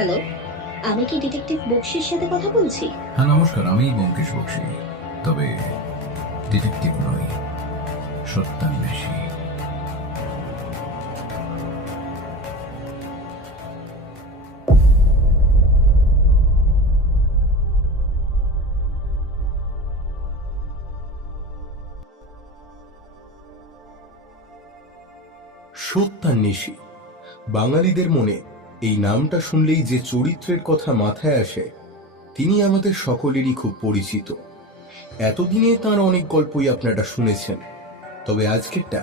Hello, আমি কি detective বক্সির সাথে কথা বলছি? হ্যাঁ নমস্কার, আমি ব্যোমকেশ বক্সী। তবে ডিটেকটিভ নই, সত্যান্বেষী। সত্যান্বেষী বাঙালিদের মনে এই নামটা শুনলেই যে চরিত্রের কথা মাথায় আসে তিনি আমাদের সকলেরই খুব পরিচিত। এতদিনে তার অনেক গল্পই আপনারা শুনেছেন, তবে আজকেরটা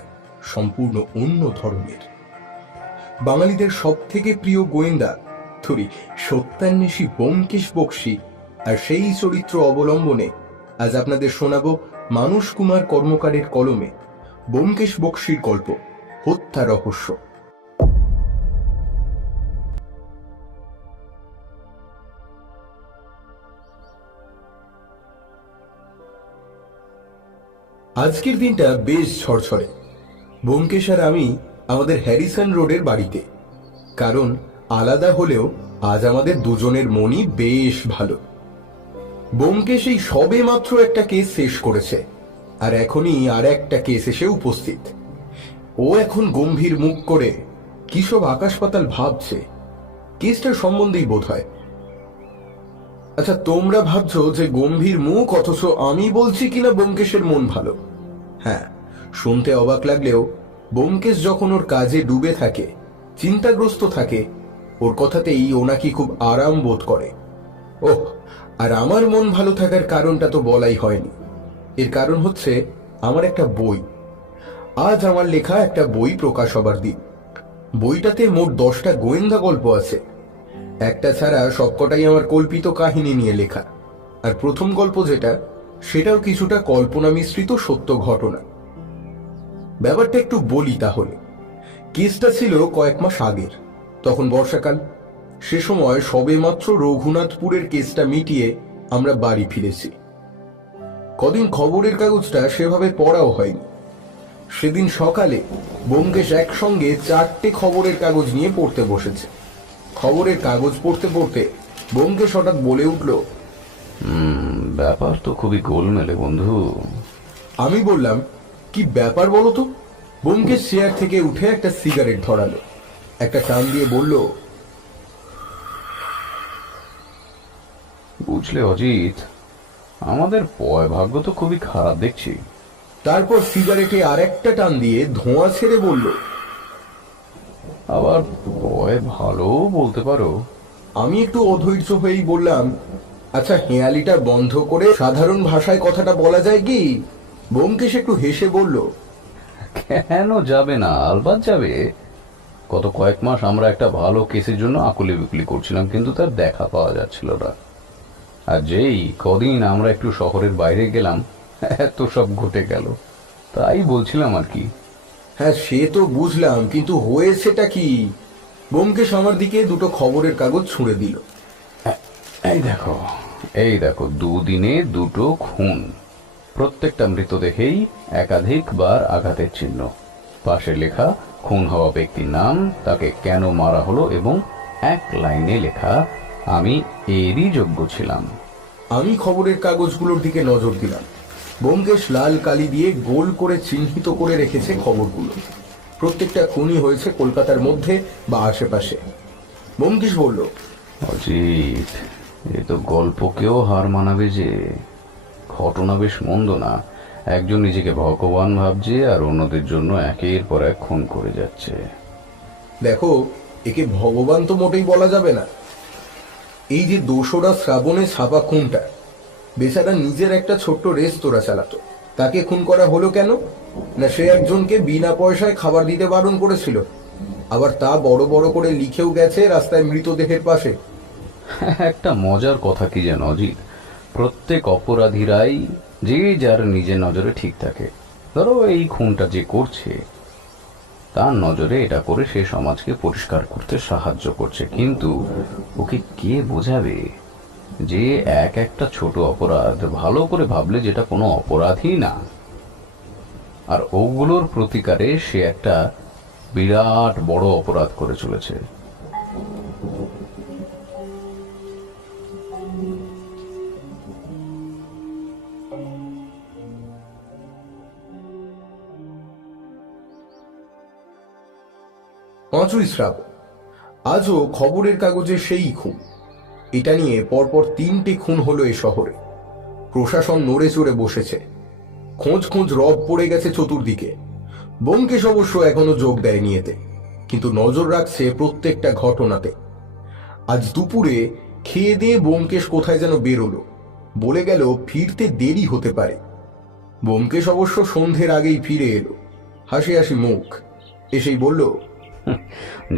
সম্পূর্ণ অন্য ধরনের। বাঙালিদের সব থেকে প্রিয় গোয়েন্দা সত্যান্বেষী ব্যোমকেশ বক্সী, আর সেই চরিত্র অবলম্বনে আজ আপনাদের শোনাব মানস কুমার কর্মকারের কলমে ব্যোমকেশ বক্সীর গল্প হত্যা রহস্য। আজকের দিনটা বেশ ঝরঝরে। ব্যোমকেশ আর আমি আমাদের হ্যারিসন রোডের বাড়িতে, কারণ আলাদা হলেও আজ আমাদের দুজনের মনই বেশ ভালো। ব্যোমকেশ এই সবে মাত্র একটা কেস শেষ করেছে, আর এখনই আর একটা কেস এসে উপস্থিত। ও এখন গম্ভীর মুখ করে কি সব আকাশ পাতাল ভাবছে, কেসটার সম্বন্ধেই বোধ হয়। আচ্ছা, তোমরা ভাবছো যে গম্ভীর মুখ, অথচ আমি বলছি কিনা ব্যোমকেশের মন ভালো। হ্যাঁ, শুনতে অবাক লাগলেও ব্যোমকেশ যখন ওর কাজে ডুবে থাকে, চিন্তাগ্রস্ত থাকে, ওর কথাতেই ও নাকি খুব আরাম বোধ করে। ওহ, আর আমার মন ভালো থাকার কারণটা তো বলাই হয়নি। এর কারণ হচ্ছে আমার একটা বই। আজ আমার লেখা একটা বই প্রকাশ হবার দিন। বইটাতে মোট 10টা গোয়েন্দা গল্প আছে। একটা ছাড়া সবকটাই আমার কল্পিত কাহিনী নিয়ে লেখা, আর প্রথম গল্প যেটা, সেটাও কিছুটা কল্পনা মিশ্রিত সত্য ঘটনা। ব্যাপারটা একটু বলি তাহলে। কেসটা ছিল কয়েক মাস আগের, তখন বর্ষাকাল। সে সময় সবেমাত্র রঘুনাথপুরের কেসটা মিটিয়ে আমরা বাড়ি ফিরেছি। কদিন খবরের কাগজটা সেভাবে পড়াও হয়নি। সেদিন সকালে ব্যোমকেশ একসঙ্গে 4টে খবরের কাগজ নিয়ে পড়তে বসেছে। খবরের কাগজ পড়তে পড়তে ব্যোমকেশ হঠাৎ বলে উঠল, ব্যাপার তো খুবই গোলমেলে বন্ধু। আমি বললাম, কি ব্যাপার বলো তো? ব্যোমকেশ চেয়ার থেকে উঠে একটা সিগারেট ধরালো, একটা টান দিয়ে বলল, বুঝলে অজিত, আমাদের পয় ভাগ্য তো খুবই খারাপ দেখছি। তারপর সিগারেটে আর একটা টান দিয়ে ধোঁয়া ছেড়ে বলল, আবার পয় ভালো বলতে পারো। আমি একটু অধৈর্য হয়েই বললাম, আচ্ছা হেঁয়ালিটা বন্ধ করে সাধারণ ভাষায় কথাটা বলা যায় কি? ব্যোমকেশ একটু হেসে বলল, কেন যাবে না, আলবাত যাবে। গত কয়েক মাস আমরা একটা ভালো কেসের জন্য আকুলি বিকুলি করছিলাম, কিন্তু তার দেখা পাওয়া যাচ্ছিল না। আর যেই কদিন আমরা একটু শহরের বাইরে গেলাম, এত সব ঘটে গেল। তাই বলছিলাম আর কি। হ্যাঁ সে তো বুঝলাম, কিন্তু হয়েছেটা কি? ব্যোমকেশ আমার দিকে দুটো খবরের কাগজ ছুঁড়ে দিল। এই দেখো, দুদিনে দুটো খুন, প্রত্যেকটা মৃতদেহেই একাধিকবার আঘাতের চিহ্ন। পাশে লেখা খুন হওয়া ব্যক্তির নাম, তাকে কেন মারা হলো, এবং এক লাইনে লেখা, আমি এরই যোগ্য ছিলাম। আমি খবরের কাগজগুলোর দিকে নজর দিলাম। ব্যোমকেশ লাল কালি দিয়ে গোল করে চিহ্নিত করে রেখেছে খবরগুলো। প্রত্যেকটা খুনই হয়েছে কলকাতার মধ্যে বা আশেপাশে। ব্যোমকেশ বলল, অজিত, এ তো গল্পকেও হার মানাবে যে। ঘটনা বেশ মন্দ না। একজন নিজেকে ভগবান ভাবছে, আর অন্যদের জন্য একের পর এক খুন করে যাচ্ছে। দেখো, একে ভগবান তো মোটেই বলা যাবে না। এই যে 2রা শ্রাবণে ছাপা খুনটা, বেচারা নিজের একটা ছোট্ট রেস্তোরাঁ চালাতো, তাকে খুন করা হলো কেন? না সে একজনকে বিনা পয়সায় খাবার দিতে বারণ করেছিল, আবার তা বড় বড় করে লিখেও গেছে রাস্তায় মৃতদেহের পাশে। একটা মজার কথা কি যেন অজিত, প্রত্যেক অপরাধীরাই যে যার নিজের নজরে ঠিক থাকে। ধরো এই খুনটা যে করছে, তার নজরে এটা করে সে সমাজকে পরিষ্কার করতে সাহায্য করছে, কিন্তু ওকে কে বোঝাবে যে এক একটা ছোট অপরাধ ভালো করে ভাবলে যেটা কোনো অপরাধই না, আর ওগুলোর প্রতিকারে সে একটা বিরাট বড় অপরাধ করে চলেছে। ৫ই শ্রাবণ। আজও খবরের কাগজে সেই খুন। এটা নিয়ে পরপর ৩টে খুন হলো এ শহরে। প্রশাসন নড়ে চড়ে বসেছে। খোঁজ খোঁজ রব পড়ে গেছে চতুর্দিকে। ব্যোমকেশ অবশ্য এখনো যোগ দেয়নি এতে, কিন্তু নজর রাখছে প্রত্যেকটা ঘটনাতে। আজ দুপুরে খেয়ে দিয়ে ব্যোমকেশ কোথায় যেন বেরোলো, বলে গেল ফিরতে দেরি হতে পারে। ব্যোমকেশ অবশ্য সন্ধ্যের আগেই ফিরে এলো, হাসি হাসি মুখ। এসেই বলল,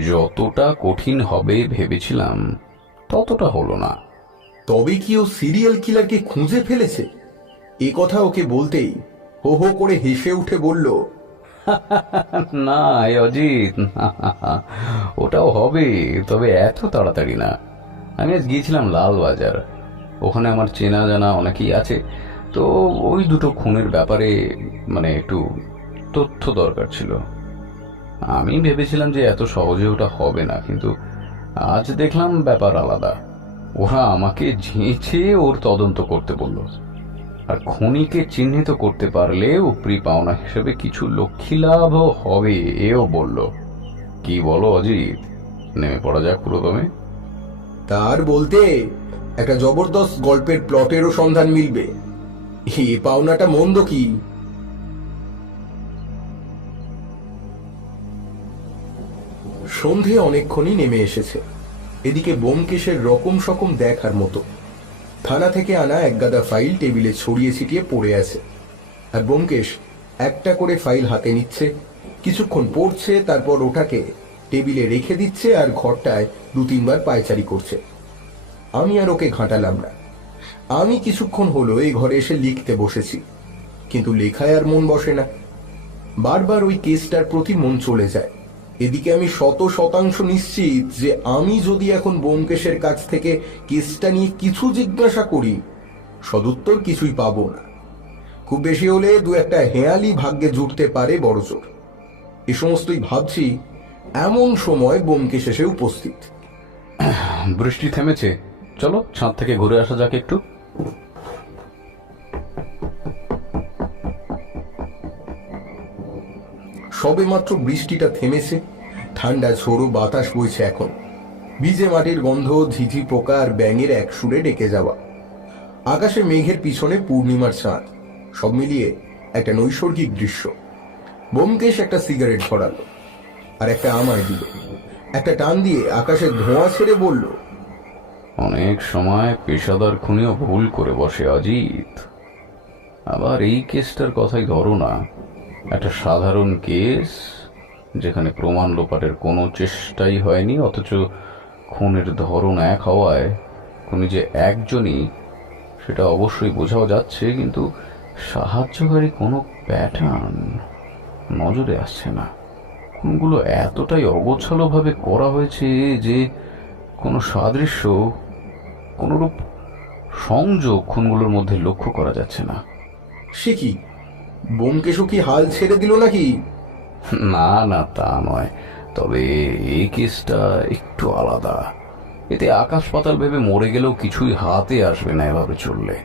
যতটা কঠিন হবে ভেবেছিলাম ততটা হলো না। তবে কি ও সিরিয়াল কিলারকে খুঁজে ফেলেছে? এ কথা ওকে বলতেই হো হো করে হেসে উঠে বলল, না এ অজিত, ওটাও হবে, তবে এত তাড়াতাড়ি না। আমি আজ গিয়েছিলাম লালবাজার, ওখানে আমার চেনা জানা অনেকেই আছে, তো ওই দুটো খুনের ব্যাপারে একটু তথ্য দরকার ছিল। আমি ভেবেছিলাম যে এত সহজে ওটা হবে না, কিন্তু আজ দেখলাম ব্যাপার আলাদা। ওরা আমাকে ঝেঁচে ওর তদন্ত করতে বলল, আর খুনিকে চিহ্নিত করতে পারলে উপরি পাওনা হিসেবে কিছু লক্ষ্মী লাভ হবে এও বলল। কি বলো অজিত, নেমে পড়া যাক পুরোদমে? তার বলতে একটা জবরদস্ত গল্পের প্লটেরও সন্ধান মিলবে। এ পাওনাটা মন্দ কি? সন্ধে অনেকক্ষণই নেমে এসেছে। এদিকে ব্যোমকেশের রকম সকম দেখার মতো। থানা থেকে আনা একগাদা ফাইল টেবিলে ছড়িয়ে ছিটিয়ে পড়ে আছে, আর ব্যোমকেশ একটা করে ফাইল হাতে নিচ্ছে, কিছুক্ষণ পড়ছে, তারপর ওটাকে টেবিলে রেখে দিচ্ছে আর ঘরটায় ২-৩ বার পায়চারি করছে। আমি আর ওকে ঘাঁটালাম না। আমি কিছুক্ষণ হলো এই ঘরে এসে লিখতে বসেছি, কিন্তু লেখায় আর মন বসে না। বারবার ওই কেসটার প্রতি মন চলে যায়। এদিকে আমি ১০০% নিশ্চিত যে আমি যদি এখন ব্যোমকেশের কাছ থেকে কেসটা নিয়ে কিছু জিজ্ঞাসা করি, সদুত্তর কিছুই পাবো না। খুব বেশি হলে ২-১টা হেয়ালি ভাগ্যে জুটতে পারে বড়জোর। এ সমস্তই ভাবছি, এমন সময় ব্যোমকেশ এসে উপস্থিত। বৃষ্টি থেমেছে, চলো ছাদ থেকে ঘুরে আসা যাক একটু। সবে মাত্র বৃষ্টিটা থেমেছে, ঠান্ডা ঝোড়ো বাতাস বইছে এখন। ভিজে মাটির গন্ধ, ঝিঝি পোকা আর ব্যাঙের এক সুরে ডেকে যাওয়া। আকাশে মেঘের পিছনে পূর্ণিমার চাঁদ, সব মিলিয়ে একটা নৈসর্গিক দৃশ্য। ব্যোমকেশ একটা সিগারেট ধরালো আর একটা আমায় দিল। একটা টান দিয়ে আকাশে ধোঁয়া ছেড়ে বলল, অনেক সময় পেশাদার খুনিও ভুল করে বসে অজিত। আবার এই কেসটার কথাই ধরো না, একটা সাধারণ কেস যেখানে প্রমাণ লোপাটের কোনো চেষ্টাই হয়নি, অথচ খুনের ধরন এক হওয়ায় খুনি যে একজনই সেটা অবশ্যই বোঝাও যাচ্ছে, কিন্তু সাহায্যকারী কোনো প্যাটার্ন নজরে আসছে না। খুনগুলো এতটাই অগোছালোভাবে করা হয়েছে যে কোনো সাদৃশ্য, কোনরূপ সংযোগ খুনগুলোর মধ্যে লক্ষ্য করা যাচ্ছে না। সে কি, ব্যোমকেশও কি হাল ছেড়ে দিল নাকি? না না, তা নয়, তবে এই কেসটা একটু আলাদা। এতে আকাশ পাতাল ভেবে মরে গেলেও কিছুই হাতে আসবে না এভাবে চললে।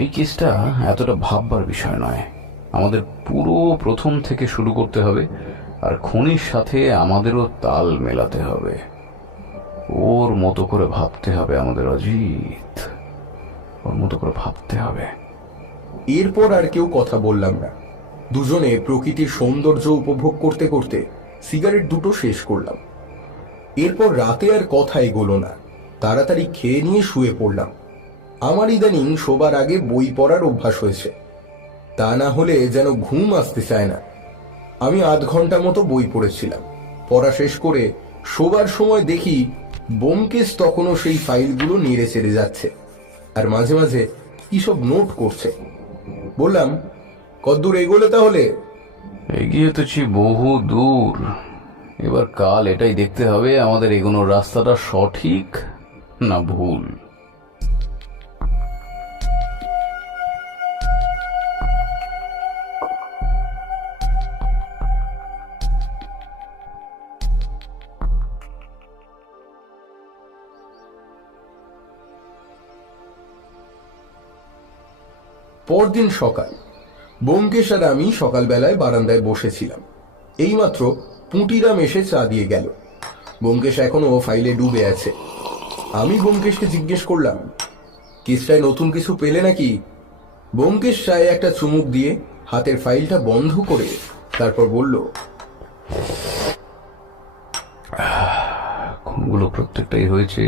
এই কেসটা এতটা ভাববার বিষয় নয়। আমাদের পুরো প্রথম থেকে শুরু করতে হবে, আর খুনির সাথে আমাদেরও তাল মেলাতে হবে। ওর মতো করে ভাবতে হবে আমাদের অজিত, ওর মতো করে ভাবতে হবে। এরপর আর কেউ কথা বললাম না। দুজনে প্রকৃতির সৌন্দর্য উপভোগ করতে করতে সিগারেট দুটো শেষ করলাম। এরপর রাতে আর কথা এগোলো না, তাড়াতাড়ি খেয়ে নিয়ে শুয়ে পড়লাম। আমার ইদানিং শোবার আগে বই পড়ার অভ্যাস হয়েছে, তা না হলে যেন ঘুম আসতে চায় না। আমি আধ ঘন্টা মতো বই পড়েছিলাম। পড়া শেষ করে শোবার সময় দেখি ব্যোমকেশ তখনও সেই ফাইলগুলো নেড়ে চেড়ে যাচ্ছে, আর মাঝে মাঝে কি সব নোট করছে। বললাম, কদ্দূর এগোলে তাহলে? এগিয়েছি বহু দূর। এবার কাল এটাই দেখতে হবে আমাদের এগোনোর রাস্তাটা সঠিক না ভুল। পরদিন সকাল। ব্যোমকেশ আর আমি সকালবেলায় বারান্দায় বসেছিলাম। এইমাত্র পুঁটিরাম এসে চা দিয়ে গেল। ব্যোমকেশ এখনো ফাইলে ডুবে আছে। আমি ব্যোমকেশকে জিজ্ঞেস করলাম, কেসটায় নতুন কিছু পেলে নাকি? ব্যোমকেশ চায়ে একটা চুমুক দিয়ে হাতের ফাইলটা বন্ধ করে তারপর বলল, খুনগুলো প্রত্যেকটাই হয়েছে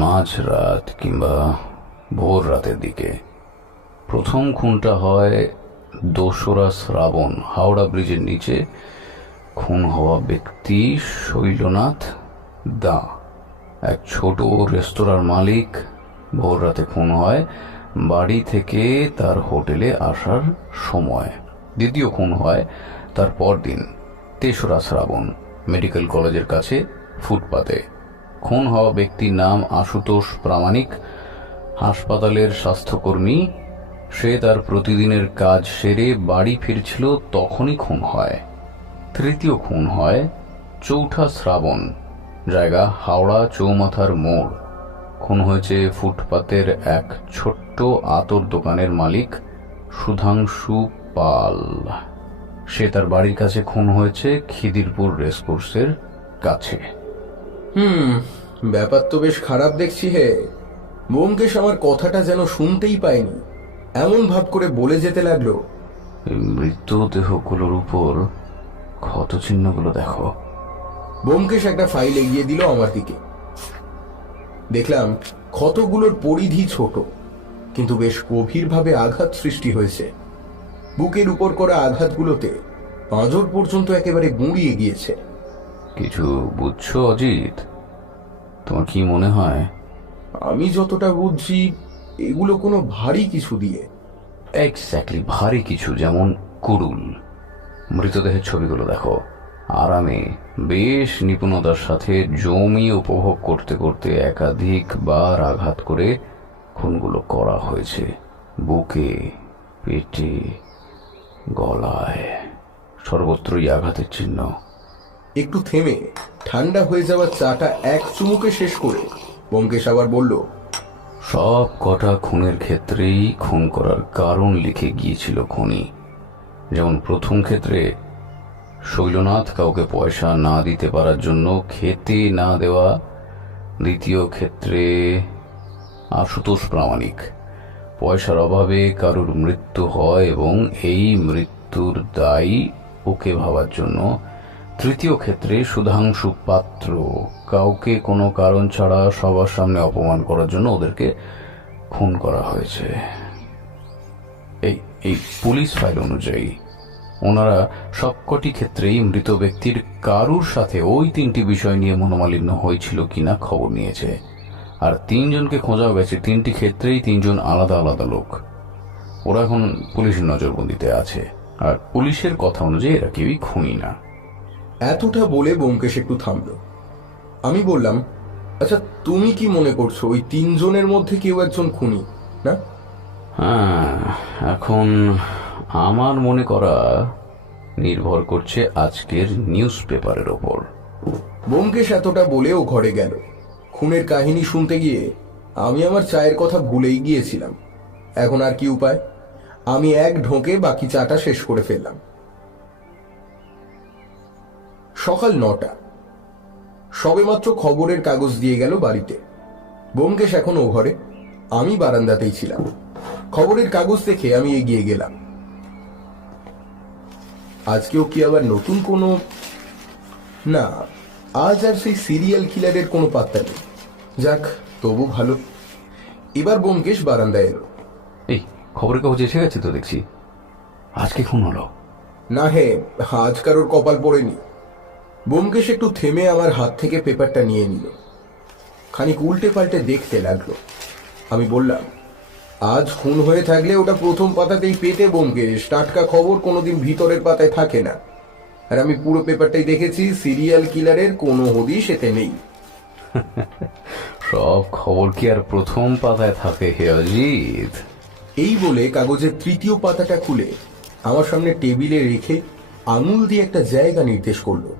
মাঝরাত কিংবা ভোর রাতের দিকে। প্রথম খুনটা হয় 2রা শ্রাবণ, হাওড়া ব্রিজের নিচে। খুন হওয়া ব্যক্তি শৈলনাথ দা, এক ছোট রেস্তোরাঁর মালিক। ভোর রাতে খুন হয় বাড়ি থেকে তার হোটেলে আসার সময়। দ্বিতীয় খুন হয় তার পরদিন 3রা শ্রাবণ, মেডিকেল কলেজের কাছে ফুটপাতে। খুন হওয়া ব্যক্তির নাম আশুতোষ প্রামাণিক, হাসপাতালের স্বাস্থ্যকর্মী। সে তার প্রতিদিনের কাজ সেরে বাড়ি ফিরছিল, তখনই খুন হয়। তৃতীয় খুন হয় 4ঠা শ্রাবণ, জায়গা হাওড়া চৌমাথার মোড়। খুন হয়েছে ফুটপাতের এক ছোট্ট আতর দোকানের মালিক সুধাংশু পাল। সে তার বাড়ির কাছে খুন হয়েছে, খিদিরপুর রেসকোর্সের কাছে। ব্যাপার তো বেশ খারাপ দেখছি হে। ব্যোমকেশ আমার কথাটা যেন শুনতেই পায়নি, এমন ভাব করে বলে যেতে লাগলো, এই মৃতদেহগুলোর উপর ক্ষত চিহ্নগুলো দেখো। ব্যোমকেশ একটা ফাইল এগিয়ে দিল আমার দিকে। দেখলাম ক্ষতগুলোর পরিধি ছোট, কিন্তু বেশ গভীরভাবে আঘাত সৃষ্টি হয়েছে। বুকের উপর করা আঘাতগুলোতে পাঁজর পর্যন্ত একেবারে গুঁড়িয়ে গিয়েছে। কিছু বুঝছো অজিত? তোমার কি মনে হয়? আমি যতটা বুঝছি এগুলো কোনো ভারী কিছু দিয়ে। এক্স্যাক্টলি, ভারী কিছু, যেমন কুড়ুল। মৃতদেহের ছবিগুলো দেখো। আরামে বেশ নিপুণতার সাথে জমি উপভোগ করতে করতে একাধিকবার আঘাত করে খুনগুলো করা হয়েছে। বুকে, পেটে, গলায়, সর্বত্রই আঘাতের চিহ্ন। একটু থেমে ঠান্ডা হয়ে যাওয়া চাটা এক চুমুকে শেষ করে ব্যোমকেশ আবার বলল, সব কটা খুনের ক্ষেত্রেই খুন করার কারণ লিখে গিয়েছিল খুনি। যেমন প্রথম ক্ষেত্রে শৈলনাথ কাউকে পয়সা না দিতে পারার জন্য খেতে না দেওয়া। দ্বিতীয় ক্ষেত্রে আশুতোষ প্রামাণিক, পয়সার অভাবে কারুর মৃত্যু হয় এবং এই মৃত্যুর দায়ী ওকে ভাবার জন্য। তৃতীয় ক্ষেত্রে সুধাংশু পাত্র, কাউকে কোনো কারণ ছাড়া সবার সামনে অপমান করার জন্য ওদেরকে খুন করা হয়েছে। এই পুলিশ ফাইল অনুযায়ী ওনারা সবকটি ক্ষেত্রেই মৃত ব্যক্তির কারুর সাথে ওই 3টি বিষয় নিয়ে মনোমালিন্য হয়েছিল কিনা খবর নিয়েছে। আর 3জনকে খোঁজা গেছে 3টি ক্ষেত্রেই 3জন আলাদা আলাদা লোক। ওরা এখন পুলিশের নজরবন্দিতে আছে, আর পুলিশের কথা অনুযায়ী এরা কেউই খুনি না। এতটা বলে ব্যোমকেশ একটু থামল। আমি বললাম, আচ্ছা তুমি কি মনে করছো ওই 3জনের মধ্যে কেউ একজন খুনি না? হ্যাঁ, এখন আমার মনে করা নির্ভর করছে আজকের নিউজ পেপারের ওপর। ব্যোমকেশ এতটা বলেও ঘরে গেল। খুনের কাহিনী শুনতে গিয়ে আমি আমার চায়ের কথা ভুলেই গিয়েছিলাম। এখন আর কি উপায়, আমি এক ঢোকে বাকি চাটা শেষ করে ফেললাম। সকাল 9টা। সবেমাত্র খবরের কাগজ দিয়ে গেল বাড়িতে। ব্যোমকেশ এখনো ঘরে, আমি বারান্দাতেই ছিলাম। খবরের কাগজ দেখে আমি এগিয়ে গেলাম। আজকেও কি আবার নতুন কোনো? না, আজ আর সেই সিরিয়াল কিলারের কোনো পাত্তা নেই। যাক, তবু ভালো। এবার ব্যোমকেশ বারান্দায় এলো। এই খবরের কাগজ এসে গেছে তো দেখছি, আজকে খুন হলো। না হে, আজ কারোর কপাল পড়েনি। ব্যোমকেশ একটু থেমে আমার হাত থেকে পেপারটা নিয়ে নিল, খানিক উল্টে পাল্টে দেখতে লাগলো। আমি বললাম, আজ খুন হয়ে থাকলে ওটা প্রথম পাতাতেই পেতে ব্যোমকেশ, টাটকা খবর কোনোদিন ভিতরের পাতায় থাকে না। আর আমি পুরো পেপারটাই দেখেছি, সিরিয়াল কিলারের কোনো হদিশ এতে নেই। সব খবর কি আর প্রথম পাতায় থাকে হে অজিত? এই বলে কাগজের 3য় পাতাটা খুলে আমার সামনে টেবিলে রেখে আঙুল দিয়ে একটা জায়গা নির্দেশ করলো।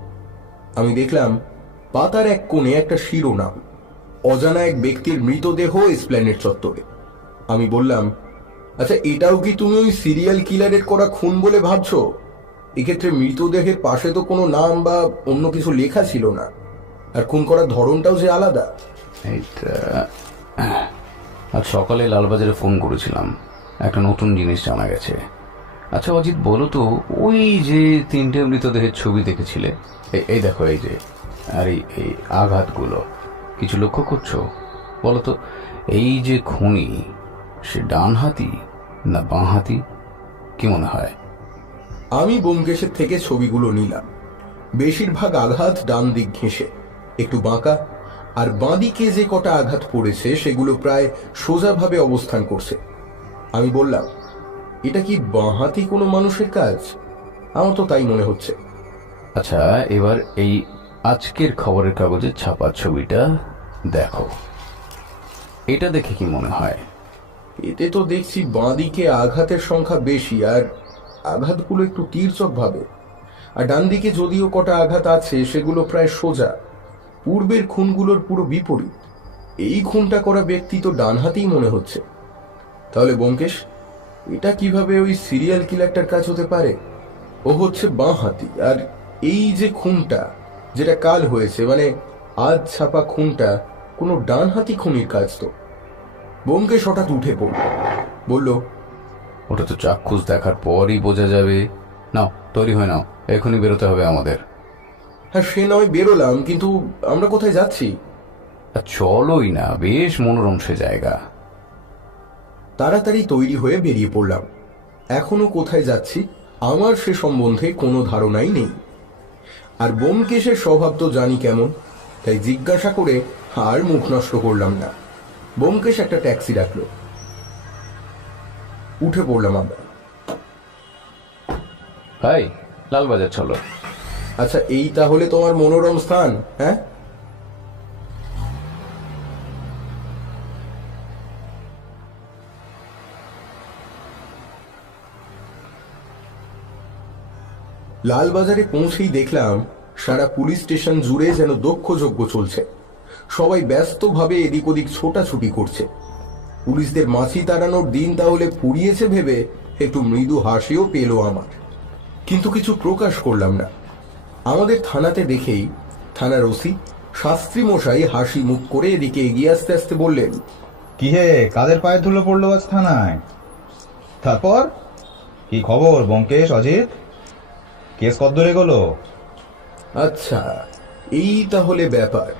আমি দেখলাম পাতার এক কোণে একটা শিরোনাম, অজানা এক ব্যক্তির মৃতদেহ এসপ্ল্যানেড চত্বরে। আমি বললাম, আচ্ছা এটাও কি তুমি ওই সিরিয়াল কিলারের করা খুন বলে ভাবছো? এক্ষেত্রে মৃতদেহের পাশে তো কোনো নাম বা অন্য কিছু লেখা ছিল না, আর খুন করার ধরনটাও যে আলাদা। এইটা আজ সকালে লালবাজারে ফোন করেছিলাম, একটা নতুন জিনিস জানা গেছে। আচ্ছা অজিত, বলো তো, ওই যে 3টে মৃতদেহের ছবি দেখেছিলে, এই দেখো, এই যে, আর এই আঘাতগুলো, কিছু লক্ষ্য করছো? বলো তো, এই যে খুনি, সে ডান হাতি না বাঁ হাতি, কি মনে হয়? আমি ব্যোমকেশের থেকে ছবিগুলো নিলাম। বেশিরভাগ আঘাত ডান দিক ঘেঁষে, একটু বাঁকা, আর বাঁদিকে যে কটা আঘাত পড়েছে সেগুলো প্রায় সোজাভাবে অবস্থান করছে। আমি বললাম, এটা কি বাঁহাতি কোনো মানুষের কাজ? আমার তো তাই মনে হচ্ছে। আচ্ছা, এবার এই আজকের খবরের কাগজের ছাপার ছবিটা দেখো, এটা দেখে কি মনে হয়? এতে তো দেখছি বাঁদিকে আঘাতের সংখ্যা বেশি, আর আঘাতগুলো একটু তীর্যক ভাবে। আর ডান দিকে যদিও কটা আঘাত আছে সেগুলো প্রায় সোজা। পূর্বের খুনগুলোর পুরো বিপরীত। এই খুনটা করা ব্যক্তি তো ডান হাতেই মনে হচ্ছে। তাহলে ব্যোমকেশ, এটা কিভাবে ওই সিরিয়াল কিলারটার কাজ হতে পারে? ও হচ্ছে বাঁ হাতি, আর এই যে খুনটা যেটা কাল হয়েছে, মানে আজ ছাপা খুনটা, কোনো ডান হাতি খুনির কাজ তো। ব্যোমকেশ হঠাৎ উঠে পড়ল, বলল, ওটা তো চাক্ষুষ দেখার পরই বোঝা যাবে। নাও, তৈরি হয়ে নাও, এখনই বেরোতে হবে আমাদের। হ্যাঁ সে নয় বেরোলাম, কিন্তু আমরা কোথায় যাচ্ছি? আর চলোই না, বেশ মনোরম সে জায়গা। তাড়াতাড়ি তৈরি হয়ে বেরিয়ে পড়লাম। এখনো কোথায় যাচ্ছি আমার সে সম্বন্ধে কোনো ধারণাই নেই। আর ব্যোমকেশের স্বভাব তো জানি কেমন, তাই জিজ্ঞাসা করে আর মুখ নষ্ট করলাম না। ব্যোমকেশ একটা ট্যাক্সি ডাকলো, উঠে পড়লাম আমরা। ভাই, লালবাজার চলো। আচ্ছা, এই তাহলে তোমার মনোরম স্থান? হ্যাঁ, লালবাজারে পৌঁছেই দেখলাম সারা পুলিশ স্টেশন জুড়ে যেন দক্ষ যজ্ঞ চলছে। সবাই ব্যস্তভাবে এদিক ওদিক ছোটাছুটি করছে। পুলিশদের মাছি তাড়ানোর দিন তাহলে ফুরিয়েছে ভেবে একটু মৃদু হাসিও পেল আমার, কিন্তু কিছু প্রকাশ করলাম না। আমাদের থানাতে দেখেই থানার ওসি শাস্ত্রী মশাই হাসি মুখ করে এদিকে এগিয়ে আসতে আসতে বললেন, কি হে, কাদের পায়ে ধুলো পড়লো আজ থানায়? তারপর কি খবর ব্যোমকেশ, অজিত? কেস কদ্দূর এগোলো? আচ্ছা এই তাহলে ব্যাপার।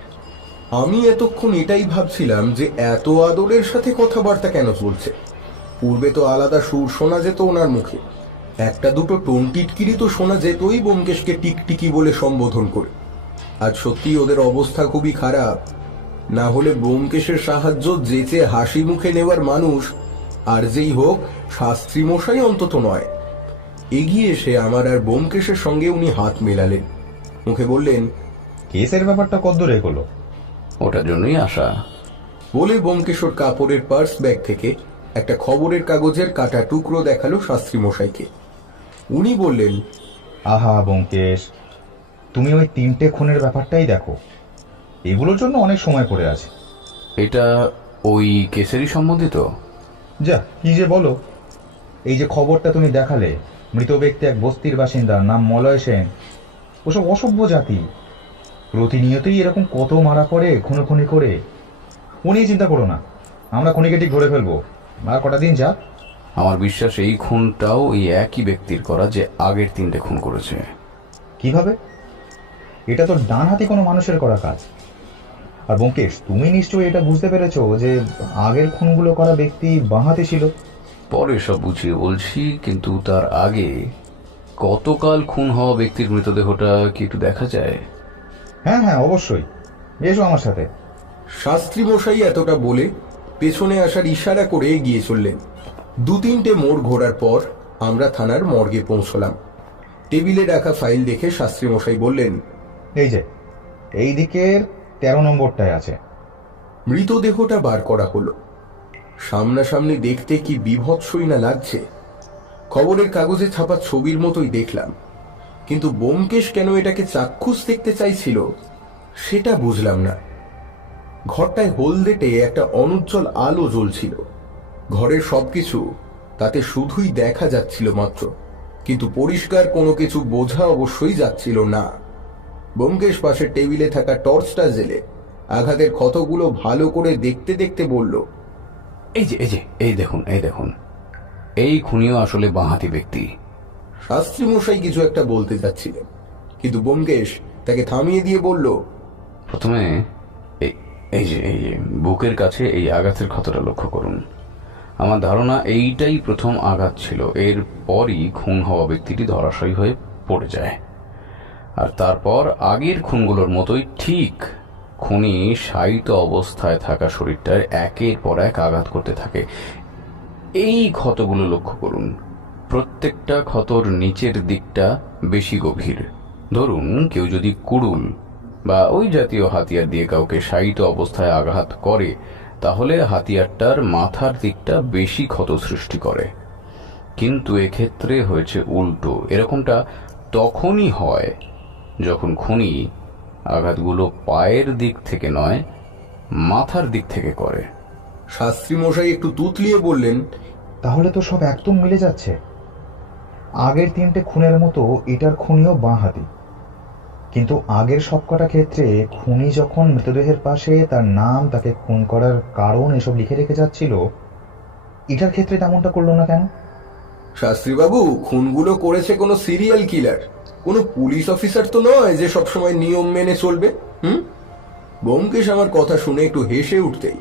আমি এতক্ষণ এটাই ভাবছিলাম যে এত আদরের সাথে কথাবার্তা কেন চলছে। পূর্বে তো আলাদা সুর শোনা যেত ওনার মুখে, একটা দুটো টোন টিটকিরি তো শোনা যেতই ব্যোমকেশকে টিকটিকি বলে সম্বোধন করে। আজ সত্যি ওদের অবস্থা খুবই খারাপ। না হলে ব্যোমকেশের সাহায্য যেচে হাসি মুখে নেওয়ার মানুষ আর যেই হোক শাস্ত্রী মশাই অন্তত নয়। এগিয়ে এসে আমার আর ব্যোমকেশের সঙ্গে উনি হাত মেলালেন, মুখে বললেন, কেসের ব্যাপারটা কদ্দূর এগোলো? ওটার জন্যই আসা। বলে ব্যোমকেশর কাপড়ের পার্স ব্যাগ থেকে একটা খবরের কাগজের কাটা টুকরো দেখালো শাস্ত্রী মশাইকে। উনি বললেন, আহা ব্যোমকেশ, তুমি ওই 3টে খুনের ব্যাপারটাই দেখো, এগুলোর জন্য অনেক সময় পড়ে আছে। এটা ওই কেসেরই সম্বন্ধিত? যা কি যে বলো। এই যে খবরটা তুমি দেখালে, মৃত ব্যক্তি এক বস্তির বাসিন্দা, নাম মলয় সেন, ওসব অসভ্য জাতি। প্রতিনিয়তই এরকম কত মারা পড়ে খুনোখুনি করে। ও নিয়ে চিন্তা করো না, আমরা খুনিকে ঠিক ধরে ফেলবো। আর কটা দিন যাক। আমার বিশ্বাস এই খুনটাও এই একই ব্যক্তির করা যে আগের 3টে খুন করেছে। কিভাবে? এটা তো ডান হাতি কোনো মানুষের করা কাজ। আর ব্যোমকেশ, তুমি নিশ্চয়ই এটা বুঝতে পেরেছো যে আগের খুনগুলো করা ব্যক্তি বাঁ হাতি ছিল। পরে সব বুঝিয়ে বলছি, কিন্তু তার আগে গতকাল খুন হওয়া ব্যক্তির মৃতদেহটা কি একটু দেখা যায়? হ্যাঁ হ্যাঁ, অবশ্যই, এসো আমার সাথে। শাস্ত্রী মশাই এতটা বলে পেছনে আসার ইশারা করে এগিয়ে চললেন। 2-3টে মোড় ঘোরার পর আমরা থানার মর্গে পৌঁছলাম। টেবিলে রাখা ফাইল দেখে শাস্ত্রী মশাই বললেন, এই যে এই দিকের 13 নম্বরটায় আছে। মৃতদেহটা বার করা হলো। সামনাসামনি দেখতে কি বিভৎসই না লাগছে। খবরের কাগজে ছাপা ছবির মতোই দেখলাম, কিন্তু ব্যোমকেশ কেন এটাকে চাক্ষুষ দেখতে চাইছিল সেটা বুঝলাম না। ঘরটায় হলদেটে একটা অনুজ্জ্বল আলো জ্বলছিল। ঘরের সবকিছু তাতে শুধুই দেখা যাচ্ছিল মাত্র। কিন্তু পরিষ্কার কোনো কিছু বোঝা অবশ্যই যাচ্ছিল না। ব্যোমকেশ পাশের টেবিলে থাকা টর্চটা জেলে আঘাতের ক্ষতগুলো ভালো করে দেখতে দেখতে বলল, এই দেখুন এই খুনিও আসলে বাঁহাতি ব্যক্তি। শাস্ত্রী মশাই কিছু একটা বলতে যাচ্ছিলেন, কিন্তু ব্যোমকেশ তাকে থামিয়ে দিয়ে বলল, প্রথমে এই যে বুকের কাছে এই আঘাতের ক্ষতটা লক্ষ্য করুন। আমার ধারণা এইটাই প্রথম আঘাত ছিল। এর পরই খুন হওয়া ব্যক্তিটি ধরাশয়ী হয়ে পড়ে যায়, আর তারপর আগের খুনগুলোর মতোই ঠিক খুনি শায়িত অবস্থায় থাকা শরীরটার একের পর এক আঘাত করতে থাকে। এই ক্ষতগুলো লক্ষ্য করুন, প্রত্যেকটা ক্ষতর নিচের দিকটা বেশি গভীর। ধরুন কেউ যদি কুড়ুল বা ওই জাতীয় হাতিয়ার দিয়ে কাউকে শায়িত অবস্থায় আঘাত করে, তাহলে হাতিয়ারটার মাথার দিকটা বেশি ক্ষত সৃষ্টি করে। কিন্তু এক্ষেত্রে হয়েছে উল্টো। এরকমটা তখনই হয় যখন খুনি আঘাতগুলো পায়ের দিক থেকে নয়, মাথার দিক থেকে করে। শাস্ত্রী মশাই একটু তুতলিয়ে বললেন, তাহলে তো সব একদম মিলে যাচ্ছে। আগের 3টে খুনের মতো এটার খুনিও বাঁ হাতি, কিন্তু আগের সবকটা ক্ষেত্রে খুনি যখন মৃতদেহের পাশে তার নাম, তাকে খুন করার কারণ এসব লিখে রেখে যাচ্ছিল, এটার ক্ষেত্রে তেমনটা করলো না কেন? শাস্ত্রীবাবু, খুনগুলো করেছে কোনো সিরিয়াল কিলার, কোনো পুলিশ অফিসার তো নয় যে সবসময় নিয়ম মেনে চলবে। ব্যোমকেশ আমার কথা শুনে একটু হেসে উঠতেই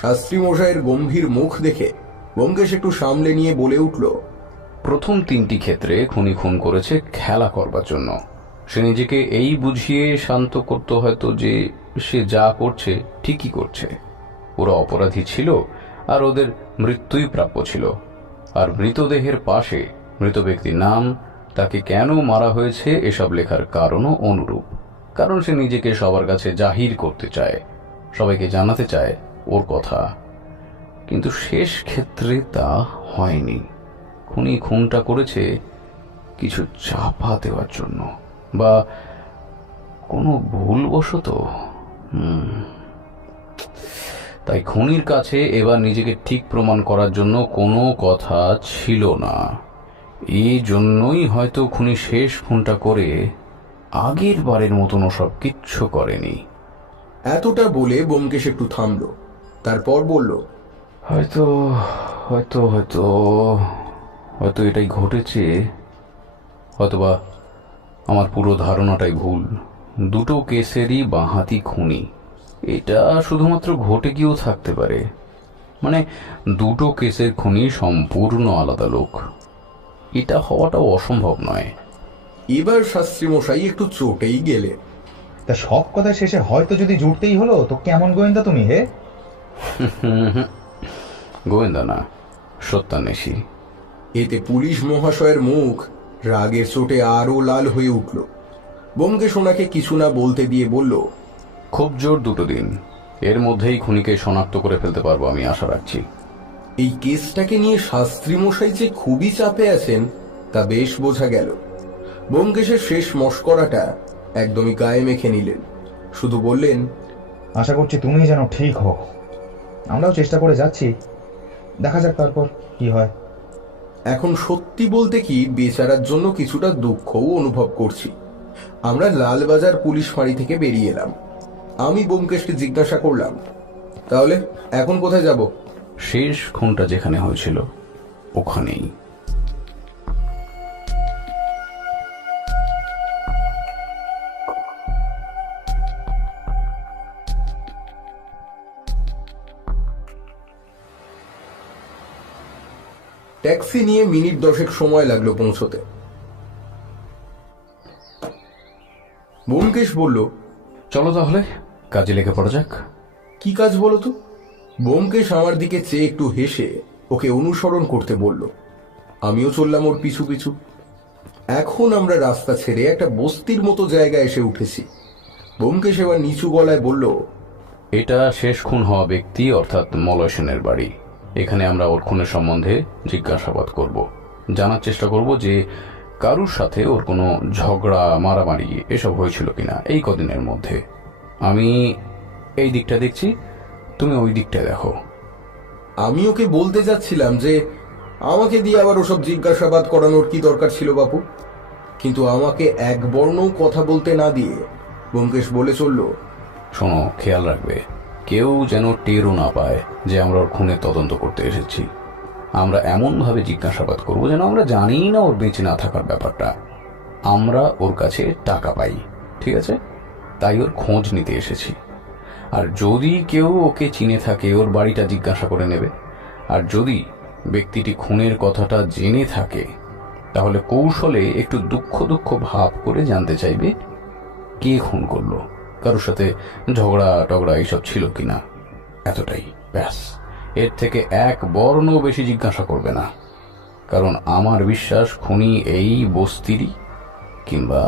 শাস্ত্রী মশাইয়ের গম্ভীর মুখ দেখে ব্যোমকেশ একটু সামলে নিয়ে বলে উঠল, প্রথম 3টি ক্ষেত্রে খুনি খুন করেছে খেলা করবার জন্য। সে নিজেকে এই বুঝিয়ে শান্ত করত হয়তো যে সে যা করছে ঠিকই করছে। ওরা অপরাধী ছিল আর ওদের মৃত্যুই প্রাপ্য ছিল। আর মৃতদেহের পাশে মৃত ব্যক্তির নাম, তাকে কেন মারা হয়েছে এসব লেখার কারণও অনুরূপ। কারণ সে নিজেকে সবার কাছে জাহির করতে চায়, সবাইকে জানাতে চায় ওর কথা। কিন্তু শেষ ক্ষেত্রে তা হয়নি। খুনি খুনটা করেছে কিছু চাপা দেওয়ার জন্য বা কোনো ভুলবশত। তাই খুনির কাছে এবার নিজেকে ঠিক প্রমাণ করার জন্য কোনো কথা ছিল না। এই জন্যই হয়তো খুনি শেষ খুনটা করে আগের বারের মতন ওসব কিচ্ছু করেনি। এতটা বলে ব্যোমকেশ একটু থামল, তারপর বলল, হয়তো হয়তো হয়তো হয়তো এটাই ঘটেছে। হয়তোবা আমার পুরো ধারণাটাই ভুল। দুটো কেসেরই বাঁহাতি খুনি। এটা শুধুমাত্র ঘটে গিয়েও থাকতে পারে। মানে দুটো কেসের খুনি সম্পূর্ণ আলাদা লোক। এটা হওয়াটাও অসম্ভব নয়। এবার শাস্ত্রী মশাই একটু চটেই গেলে। তা সব কথা শেষে হয়তো যদি জুটতেই হলো, তো কেমন গোয়েন্দা তুমি হে? গোয়েন্দা না, সত্যান্বেষী। এতে পুলিশ মহাশয়ের মুখ রাগের চোটে আরো লাল হয়ে উঠল। ব্যোমকেশ ওনাকে কিছু না বলতে দিয়ে বলল, খুব জোর 2 দিন, এর মধ্যেই খুনিকে শনাক্ত করে ফেলতে পারবো আমি আশা রাখছি। এই কেসটাকে নিয়ে শাস্ত্রী মশাই যে খুবই চাপে আছেন তা বেশ বোঝা গেল। ব্যোমকেশের শেষ মশকরাটা একদমই গায়ে মেখে নিলেন, শুধু বললেন, আশা করছি তুমি যেন ঠিক হও। আমরাও চেষ্টা করে যাচ্ছি, দেখা যাক তারপর কি হয়। এখন সত্যি বলতে কি বেচারার জন্য কিছুটা দুঃখও অনুভব করছি। আমরা লালবাজার পুলিশ ফাঁড়ি থেকে বেরিয়ে এলাম। আমি ব্যোমকেশকে জিজ্ঞাসা করলাম, তাহলে এখন কোথায় যাব? শেষ খুনটা যেখানে হয়েছিল ওখানেই। ট্যাক্সি নিয়ে মিনিট 10 সময় লাগলো পৌঁছতে। ব্যোমকেশ বলল, চলো তাহলে কাজে লেগে পড়া যাক। কি কাজ বলো তো? ব্যোমকেশ আমার দিকে চেয়ে একটু হেসে ওকে অনুসরণ করতে বলল। আমিও চললাম ওর পিছু পিছু। এখন আমরা রাস্তা ছেড়ে একটা বস্তির মতো জায়গায় এসে উঠেছি। ব্যোমকেশ এবার নিচু গলায় বলল, এটা শেষ খুন হওয়া ব্যক্তি অর্থাৎ মলয় সেনের বাড়ি। এখানে আমরা ওর খুনের সম্বন্ধে জিজ্ঞাসাবাদ করব, জানার চেষ্টা করব যে কারুর সাথে ওর কোনো ঝগড়া মারামারি এসব হয়েছিল কিনা এই কদিনের মধ্যে। আমি এই দিকটা দেখছি, তুমি ওই দিকটা দেখো। আমি ওকে বলতে যাচ্ছিলাম যে আমাকে দিয়ে আবার ওসব জিজ্ঞাসাবাদ করানোর কি দরকার ছিল বাপু? কিন্তু আমাকে এক বর্ণও কথা বলতে না দিয়ে ব্যোমকেশ বলে চলল, শোনো, খেয়াল রাখবে কেউ যেন টেরও না পায় যে আমরা ওর খুনের তদন্ত করতে এসেছি। আমরা এমনভাবে জিজ্ঞাসাবাদ করবো যেন আমরা জানি না ওর বেঁচে না থাকার ব্যাপারটা। আমরা ওর কাছে টাকা পাই, ঠিক আছে? তাই ওর খোঁজ নিতে এসেছি। আর যদি কেউ ওকে চিনে থাকে, ওর বাড়িটা জিজ্ঞাসা করে নেবে। আর যদি ব্যক্তিটি খুনের কথাটা জেনে থাকে, তাহলে কৌশলে একটু দুঃখ দুঃখ ভাব করে জানতে চাইবে কে খুন করলো, কারোর সাথে ঝগড়া টগড়া এইসব ছিল কিনা। এতটাই, ব্যাস। এর থেকে এক বর্ণ বেশি জিজ্ঞাসা করবে না, কারণ আমার বিশ্বাস খুনি এই বস্তিরই কিংবা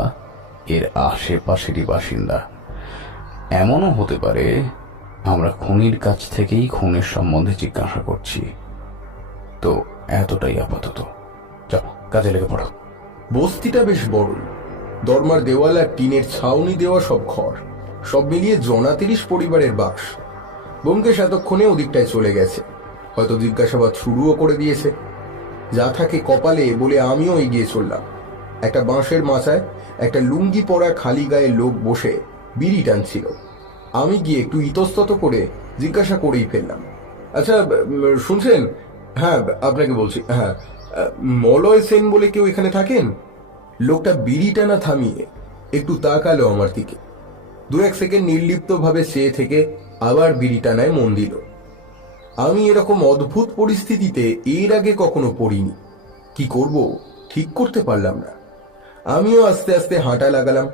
এর আশেপাশেরই বাসিন্দা। এমনও হতে পারে আমরা খুনির কাছ থেকেই খুনের সম্বন্ধে জিজ্ঞাসা করছি। তো এতটাই আপাতত, চলো কাজে লেগে পড়ো। বস্তিটা বেশ বড়, দরমার দেওয়াল আর টিনের ছাউনি দেওয়া সব ঘর, সব মিলিয়ে ৩০ পরিবারের বাস। ব্যোমকেশ এতক্ষণে ওদিকটায় চলে গেছে, হয়তো জিজ্ঞাসাবাদ শুরুও করে দিয়েছে। যা থাকে কপালে বলে আমিও এগিয়ে চললাম। একটা বাঁশের মাচায় একটা লুঙ্গি পরা খালি গায়ে লোক বসে বিড়ি টানছিল। আমি গিয়ে একটু ইতস্তত করে জিজ্ঞাসা করেই ফেললাম, আচ্ছা শুনছেন? হ্যাঁ আপনাকে বলছি, হ্যাঁ মলয় সেন বলে কেউ এখানে থাকেন? লোকটা বিড়ি টানা থামিয়ে একটু তাকালো আমার দিকে, ২-১ সেকেন্ড নির্লিপ্তভাবে চেয়ে থেকে আবার বিড়ি টানায় মন দিল। আমি এরকম অদ্ভুত পরিস্থিতিতে এর আগে কখনো পড়িনি। কি করব ঠিক করতে পারলাম না। আমিও আস্তে আস্তে হাঁটা লাগালাম,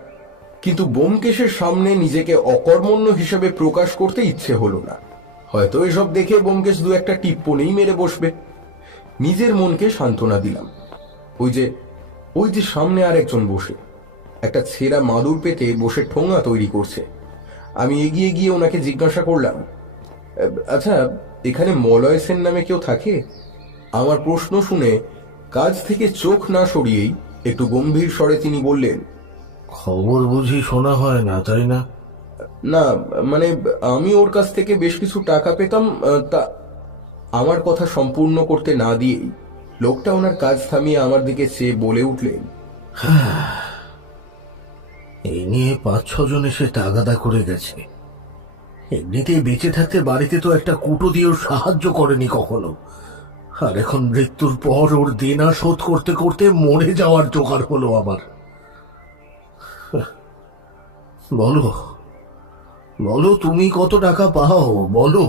কিন্তু ব্যোমকেশের সামনে নিজেকে অকর্মণ্য হিসেবে প্রকাশ করতে ইচ্ছে হলো না। হয়তো এসব দেখে ব্যোমকেশ ২-১টা টিপ্পণী মেরে বসবে। নিজের মনকে সান্ত্বনা দিলাম। ওই যে সামনে আর একজন বসে, একটা ছেঁড়া মাদুর পেতে বসে ঠোঙা তৈরি করছে। আমি এগিয়ে গিয়ে ওনাকে জিজ্ঞাসা করলাম, আচ্ছা এখানে মলয় সেন নামে কেউ থাকে? আমার প্রশ্ন শুনে কাজ থেকে চোখ না সরিয়েই একটু গম্ভীর স্বরে তিনি বললেন, খবর বুঝি শোনা হয় না, তাই না? না মানে আমি ওর কাছ থেকে বেশ কিছু টাকা পেতাম। তা আমার কথা সম্পূর্ণ করতে না দিয়েই লোকটা ওনার কাজ থামিয়ে আমার দিকে চেয়ে বলে উঠলেন, এই নিয়ে ৫-৬ জন এসে তাগাদা করে গেছে। এমনিতেই বেঁচে থাকতে বাড়িতে তো একটা কুটো দিয়েও সাহায্য করেনি কখনো, আর এখন মৃত্যুর পর ওর দেনা শোধ করতে করতে মরে যাওয়ার জোগাড় হলো আমার। বলো বলো, তুমি কত টাকা পাও বলো।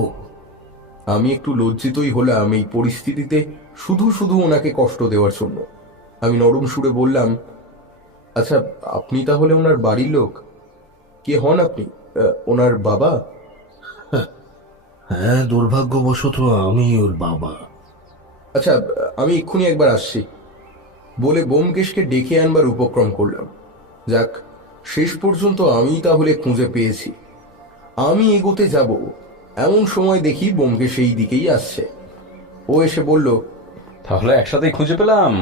আমি একটু লজ্জিতই হলাম এই পরিস্থিতিতে শুধু শুধু ওনাকে কষ্ট দেওয়ার জন্য। আমি নরম সুরে বললাম, আচ্ছা আপনি তাহলে ওনার বাড়ির লোক? কে হন আপনি? ওনার বাবা? হ্যাঁ, দুর্ভাগ্যবশত আমি ওর বাবা। আচ্ছা আমি এক্ষুনি একবার আসছি বলে ব্যোমকেশকে ডেকে আনবার উপক্রম করলাম। যাক, শেষ পর্যন্ত আমি তাহলে খুঁজে পেয়েছি। আমি এগোতে যাব এমন সময় দেখি ব্যোমকেশ এই দিকেই আসছে। ও এসে বলল, তাহলে একসাথেই খুঁজে পেলাম।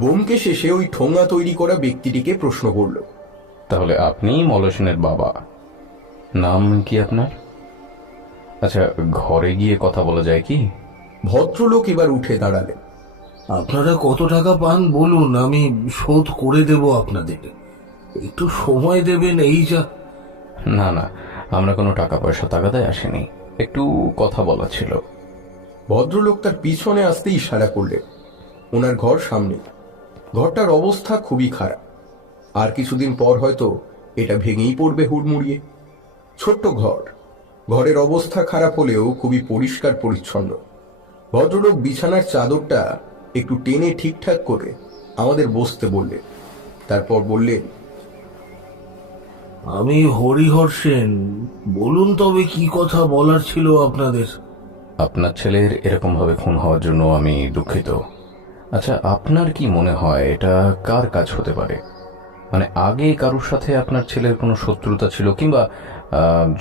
ব্যোমকেশ এসে ওই ঠোঙা তৈরি করা ব্যক্তিটিকে প্রশ্ন করল, তাহলে আপনি মলয় সেনের বাবা? নাম কি আপনার? আচ্ছা, ঘরে গিয়ে কথা বলা যায় কি? ভদ্রলোক এবার উঠে দাঁড়ালেন। আপনারা কত টাকা পান বলুন, আমি শোধ করে দেব আপনাদের। একটু সময় দেবেন, এই যা। না না, আমরা কোনো টাকা পয়সা তাগাদায় আসেনি, একটু কথা বলা ছিল। ভদ্রলোক তার পিছনে আসতে ইশারা করলেন। ওনার ঘর সামনে। ঘরটার অবস্থা খুবই খারাপ, আর কিছুদিন পর হয়তো এটা ভেঙেই পড়বে হুড়মুড়িয়ে। ছোট্ট ঘর, ঘরের অবস্থা খারাপ হলেও খুবই পরিষ্কার পরিচ্ছন্ন। ভদ্রলোক বিছানার চাদরটা একটু টেনে ঠিকঠাক করে আমাদের বসতে বললেন। তারপর বললেন, আমি হরিহর সেন। বলুন তবে কি কথা বলার ছিল আপনাদের? আপনার ছেলের এরকম ভাবে খুন হওয়ার জন্য আমি দুঃখিত। আচ্ছা, আপনার কি মনে হয় এটা কার কাজ হতে পারে? মানে আগে কারোর সাথে আপনার ছেলের কোনো শত্রুতা ছিল কিংবা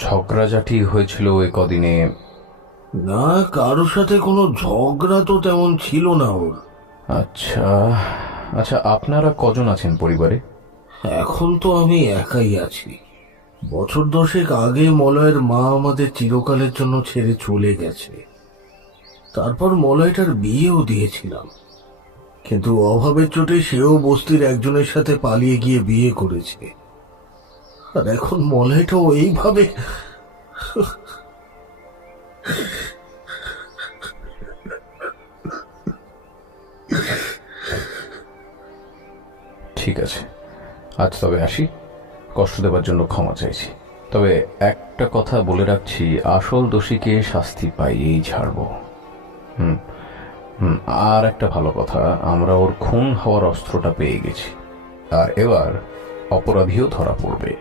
ঝগড়াঝাটি হয়েছিল এই কদিনে? না, কারোর সাথে কোনো ঝগড়া তো তেমন ছিল না ওর। আচ্ছা আচ্ছা, আপনারা কজন আছেন পরিবারে? এখন তো আমি একাই আছি। বছর 10 আগে মলয়ের মা আমাদের চিরকালের জন্য ছেড়ে চলে গেছে। তারপর মলয়টার বিয়েও দিয়েছিলাম, কিন্তু অভাবের চোটে সেও বস্তির একজনের সাথে পালিয়ে গিয়ে বিয়ে করেছে। আর এখন মলয়টাও এইভাবে। ঠিক আছে, আজ তবে আসি। কষ্ট দেবার জন্য ক্ষমা চাইছি, তবে একটা কথা বলে রাখছি, আসল দোষীকে শাস্তি পাইয়েই ছাড়ব। আর একটা ভালো কথা, আমরা ওর খুন হওয়ার অস্ত্রটা পেয়ে গেছি, আর এবার অপরাধীও ধরা পড়বে।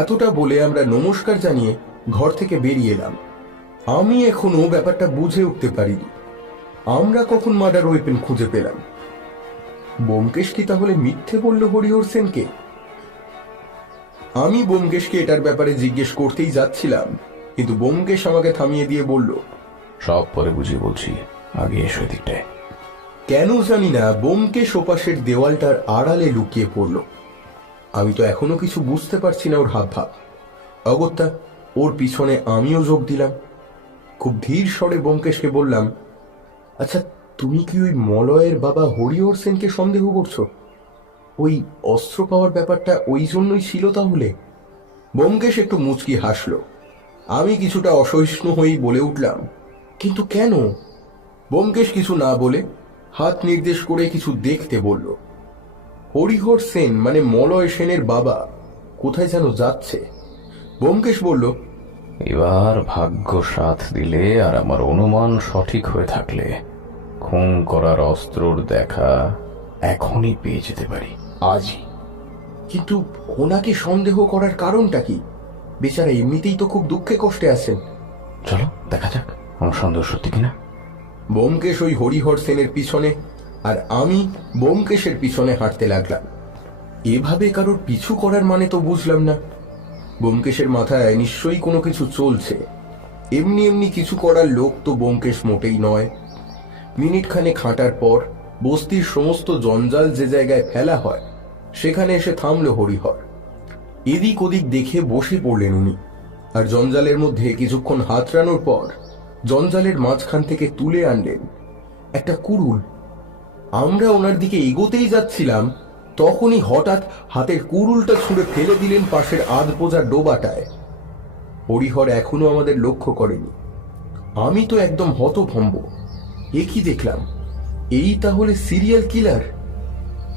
এতটা বলে আমরা নমস্কার জানিয়ে ঘর থেকে বেরিয়ে এলাম। আমি এখনো ব্যাপারটা বুঝে উঠতে পারিনি, আমরা কখন মার্ডার ওয়েপেন খুঁজে পেলাম। ব্যোমকেশ কি তাহলে মিথ্যে বলল হরিহর সেনকে? আমি ব্যোমকেশকে এটার ব্যাপারে জিজ্ঞেস করতেই যাচ্ছিলাম, কিন্তু ব্যোমকেশ আমাকে থামিয়ে দিয়ে বলল, সব পরে বুঝিয়ে বলছি, আগে এসো দিকটায়। কেন জানি না ব্যোমকেশ ওপাশের দেওয়ালটার আড়ালে লুকিয়ে পড়ল। আমি তো এখনো কিছু বুঝতে পারছি না ওর হাবভাব। অগত্যা ওর পিছনে আমিও যোগ দিলাম। খুব ধীর স্বরে ব্যোমকেশকে বললাম, আচ্ছা, তুমি কি ওই মলয়ের বাবা হরিহর সেনকে সন্দেহ করছো? ওই অস্ত্র পাওয়ার ব্যাপারটা ওই জন্যই ছিল তাহলে? ব্যোমকেশ একটু মুচকি হাসল। আমি কিছুটা অসহিষ্ণু হয়েই বলে উঠলাম, কিন্তু কেন? ব্যোমকেশ কিছু না বলে হাত নির্দেশ করে কিছু দেখতে বলল। হরিহর সেন মানে মলয় সেনের বাবা কোথায় যেন যাচ্ছে। ব্যোমকেশ বলল, এবার ভাগ্য সাথ দিলে আর আমার অনুমান সঠিক হয়ে থাকলে খুন করার অস্ত্রর দেখা এখনই পেয়ে যেতে পারি, আজই। কিন্তু ওনাকে সন্দেহ করার কারণটা কি? বেচারা এমনিতেই তো খুব দুঃখে কষ্টে আছেন। চলো দেখা যাক আমার সন্দেহ সত্যি কিনা। ব্যোমকেশ ওই হরিহর সেনের পিছনে আর আমি ব্যোমকেশের পিছনে হাঁটতে লাগলাম। এভাবে কারোর পিছু করার মানে তো বুঝলাম না। ব্যোমকেশের মাথায় নিশ্চয়ই কোনো কিছু চলছে। এমনি এমনি কিছু করার লোক তো ব্যোমকেশ মোটেই নয়। মিনিট খানেক হাঁটার পর বস্তির সমস্ত জঞ্জাল যে জায়গায় ফেলা হয় সেখানে এসে থামল হরিহর। এদিক ওদিক দেখে বসে পড়লেন উনি, আর জঞ্জালের মধ্যে কিছুক্ষণ হাতড়ানোর পর জঞ্জালের মাঝখান থেকে তুলে আনলেন একটা কুড়ুল। আমরা ওনার দিকে এগোতেই যাচ্ছিলাম, তখনই হঠাৎ হাতের কুড়ুলটা ছুঁড়ে ফেলে দিলেন পাশের আধপোজা ডোবাটায়। হরিহর এখনো আমাদের লক্ষ্য করেনি। আমি তো একদম হতভম্ব। এ কি দেখলাম? এই তাহলে সিরিয়াল কিলার?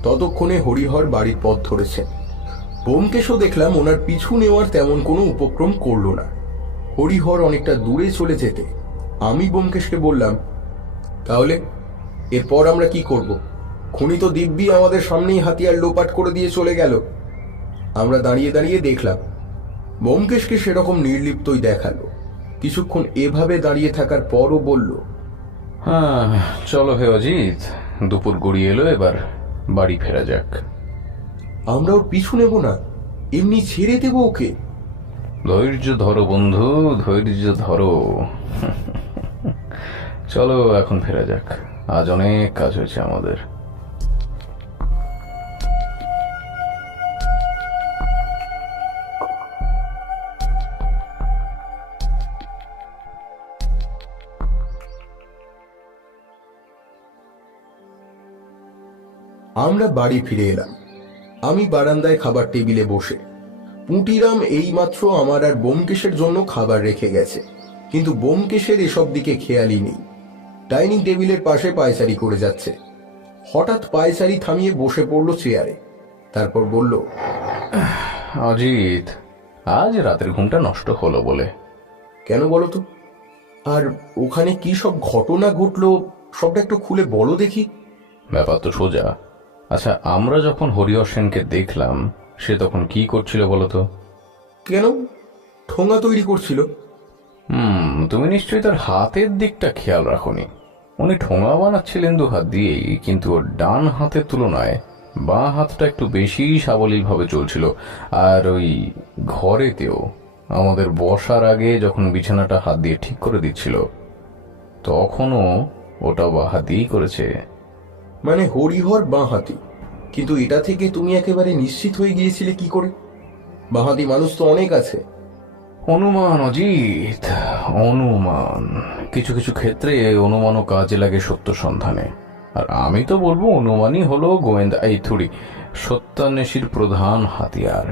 ততক্ষণে হরিহর বাড়ির পথ ধরেছেন। ব্যোমকেশও দেখলাম ওনার পিছু নেওয়ার তেমন কোনো উপক্রম করল না। হরিহর অনেকটা দূরে চলে যেতে আমি ব্যোমকেশকে বললাম, তাহলে এরপর আমরা কি করব? খুনি তো দিব্যি আমাদের সামনেই হাতিয়ার লোপাট করে দিয়ে চলে গেল। আমরা দাঁড়িয়ে দাঁড়িয়ে দেখলাম। ব্যোমকেশকে সেরকম নির্লিপ্তই দেখালো। কিছুক্ষণ এভাবে দাঁড়িয়ে থাকার পরও বলল, হ্যাঁ চলো হে অজিত, দুপুর গড়িয়ে এলো, এবার বাড়ি ফেরা যাক। আমরা ওর পিছু নেব না, এমনি ছেড়ে দেব ওকে। ধৈর্য ধরো বন্ধু, ধৈর্য ধরো। চলো এখন ফেরা যাক, আজ অনেক কাজ হয়েছে আমাদের। আমরা বাড়ি ফিরে এলাম। আমি বারান্দায় খাবার টেবিলে বসে। পুঁটিরাম এইমাত্র আমার আর ব্যোমকেশের জন্য খাবার রেখে গেছে, কিন্তু ব্যোমকেশের এসব দিকে খেয়ালই নেই। ডাইনিং টেবিলের পাশে পায়চারি করে যাচ্ছে। হঠাৎ পায়চারি থামিয়ে বসে পড়লো চেয়ারে, তারপর বলল, অজিত, আজ রাতের ঘুমটা নষ্ট হলো বলে। কেন বলো তো? আর ওখানে কি সব ঘটনা ঘটলো সবটা একটু খুলে বলো দেখি। ব্যাপার তো সোজা। আচ্ছা, আমরা যখন হরিহর সেনকে দেখলাম সে তখন কি করছিল বলতো? কেন? ঠোঙা তৈরি করছিল। তুমি নিশ্চয়ই তার হাতের দিকটা খেয়াল রাখোনি। উনি ঠোঙা বানাচ্ছিলেন দু হাত দিয়েই, কিন্তু ওর ডান হাতের তুলনায় বাঁ হাতটা একটু বেশি সাবলীল ভাবে চলছিল। আর ওই ঘরেতেও আমাদের বসার আগে যখন বিছানাটা হাত দিয়ে ঠিক করে দিচ্ছিল তখনও ওটা বাঁ হাত দিয়েই করেছে। মানে হরিহর বাঁ হাতি, কিন্তু এটা থেকে তুমি একেবারে নিশ্চিত হয়ে গিয়েছিলে কি করে? বাঁ হাতি মানুষ তো অনেক আছে। অনুমান অজিত, অনুমান। কিছু কিছু ক্ষেত্রে অনুমানও কাজে লাগে সত্য সন্ধানে। আর আমি তো বলবো অনুমানই হলো গোয়েন্দা সত্যান্বেষীর প্রধান হাতিয়ার।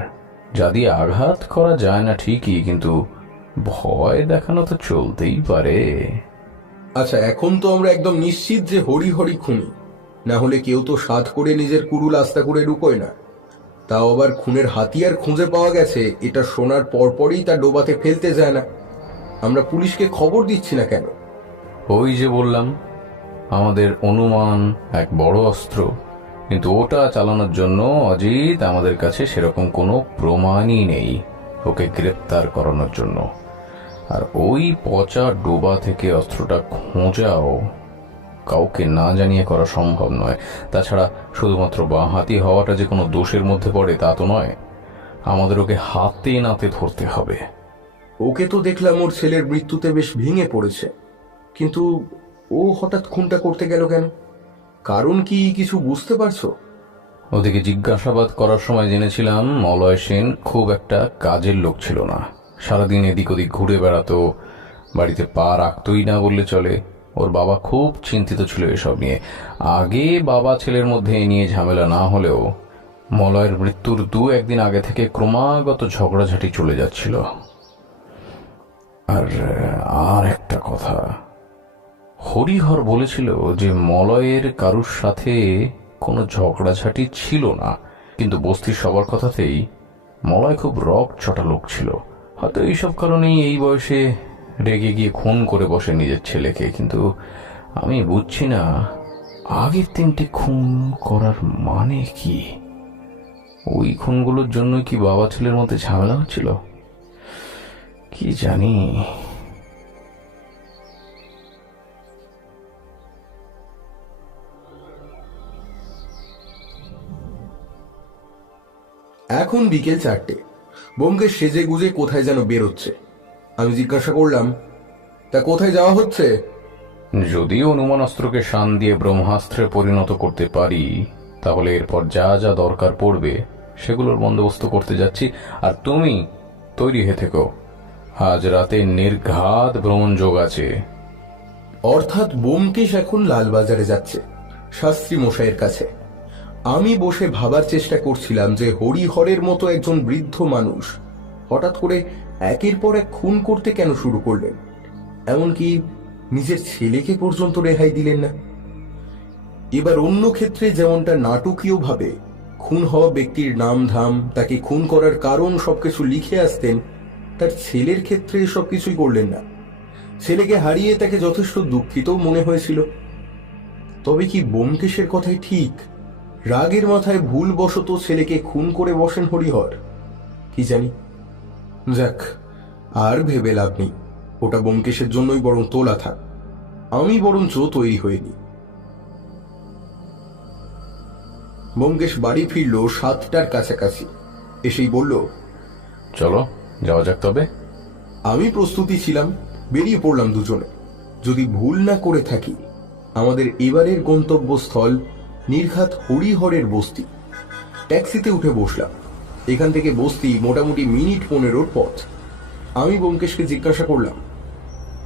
যা দিয়ে আঘাত করা যায় না ঠিকই, কিন্তু ভয় দেখানো তো চলতেই পারে। আচ্ছা, এখন তো আমরা একদম নিশ্চিত যে হরি খুনি, না হলে কেউ তো সাধ করে নিজের কুড়ুল আস্তা করে ঢুকোয় না। তাও আবার খুনের হাতিয়ার খুঁজে পাওয়া গেছে, এটা শোনার পরপরই তা ডোবাতে ফেলতে যায় না। আমরা পুলিশকে খবর দিচ্ছি না কেন? ওই যে বললাম, আমাদের অনুমান এক বড় অস্ত্র, কিন্তু ওটা চালানোর জন্য অজিত আমাদের কাছে সেরকম কোনো প্রমাণই নেই ওকে গ্রেপ্তার করানোর জন্য। আর ওই পচা ডোবা থেকে অস্ত্রটা খোঁজাও কাউকে না জানিয়ে করা সম্ভব নয়। তাছাড়া শুধুমাত্র বাঁহাতি হওয়াটা যে কোনো দোষের মধ্যে পড়ে তা তো নয়। আমাদের ওকে হাতে নাতে ধরতে হবে। ওকে তো দেখলাম ওর ছেলের মৃত্যুতে বেশ ভেঙে পড়েছে, কিন্তু ও হঠাৎ খুনটা করতে গেল কেন? কারণ কি কিছু বুঝতে পারছো? ওদিকে জিজ্ঞাসাবাদ করার সময় জেনেছিলাম মলয় সেন খুব একটা কাজের লোক ছিল না। সারাদিন এদিক ওদিক ঘুরে বেড়াতো, বাড়িতে পা রাখতই না বললে চলে। ওর বাবা খুব চিন্তিত ছিল এসব নিয়ে। আগে বাবা ছেলের মধ্যে এ নিয়ে ঝামেলা না হলেও মলয়ের মৃত্যুর একদিন আগে থেকে ক্রমাগত ঝগড়াঝাটি চলে যাচ্ছিল। আর একটা কথা, হরিহর বলেছিল যে মলয়ের কারুর সাথে কোনো ঝগড়াঝাটি ছিল না, কিন্তু বস্তির সবার কথাতেই মলয় খুব রক চটা লোক ছিল। হয়তো এইসব কারণেই এই বয়সে রেগে গিয়ে খুন করে বসে নিজের ছেলেকে। কিন্তু আমি বুঝছি না আগের 3টে খুন করার মানে কি? ওই খুনগুলোর জন্য কি বাবা ছেলের মধ্যে ঝামেলা হচ্ছিল? কি জানি। এখন বিকেল 4টে। বোমকেশ সেজে গুজে কোথায় যেন বেরোচ্ছে। আমি জিজ্ঞাসা করলাম, তা কোথায় যাওয়া হচ্ছে? যদি অনুমান অস্ত্রকে শান দিয়ে ব্রহ্মাস্ত্রে পরিণত করতে পারি, তাহলে এরপর যা যা দরকার পড়বে সেগুলোর বন্দোবস্ত করতে যাচ্ছি। আর তুমি তৈরি হয়ে থেকো, আজ রাতে নির্ঘাত ভ্রমণ যোগ আছে। অর্থাৎ বোমকেশ এখন লালবাজারে যাচ্ছে, শাস্ত্রী মশাইয়ের কাছে। আমি বসে ভাবার চেষ্টা করছিলাম যে হরিহরের মতো একজন বৃদ্ধ মানুষ হঠাৎ করে একের পর এক খুন করতে কেন শুরু করলেন? এমনকি নিজের ছেলেকে পর্যন্ত রেহাই দিলেন না। এবার অন্য ক্ষেত্রে যেমনটা নাটকীয়ভাবে খুন হওয়া ব্যক্তির নাম ধাম, তাকে খুন করার কারণ সবকিছু লিখে আসতেন, তার ছেলের ক্ষেত্রে সবকিছুই করলেন না। ছেলেকে হারিয়ে তাকে যথেষ্ট দুঃখিত মনে হয়েছিল। তবে কি বোমকেশের কথাই ঠিক? রাগের মাথায় ভুলবশত ছেলেকে খুন করে বসেন হরিহর? কি জানি। যাক, আর ভেবে লাভ নেই। ওটা বোমকেশের জন্যই বরং তোলা থাক। আমি বরঞ্চ তৈরি হইনি। বোমকেশ বাড়ি ফিরল 7টার কাছাকাছি। এসেই বলল, চলো যাওয়া যাক তবে। আমি প্রস্তুতি ছিলাম, বেরিয়ে পড়লাম দুজনে। যদি ভুল না করে থাকি, আমাদের এবারের গন্তব্যস্থল নির্ঘাত হরিহরের বস্তি। ট্যাক্সিতে উঠে বসলাম। এখান থেকে বস্তি মোটামুটি মিনিট 15 পথ। আমি বোমকেশকে জিজ্ঞাসা করলাম,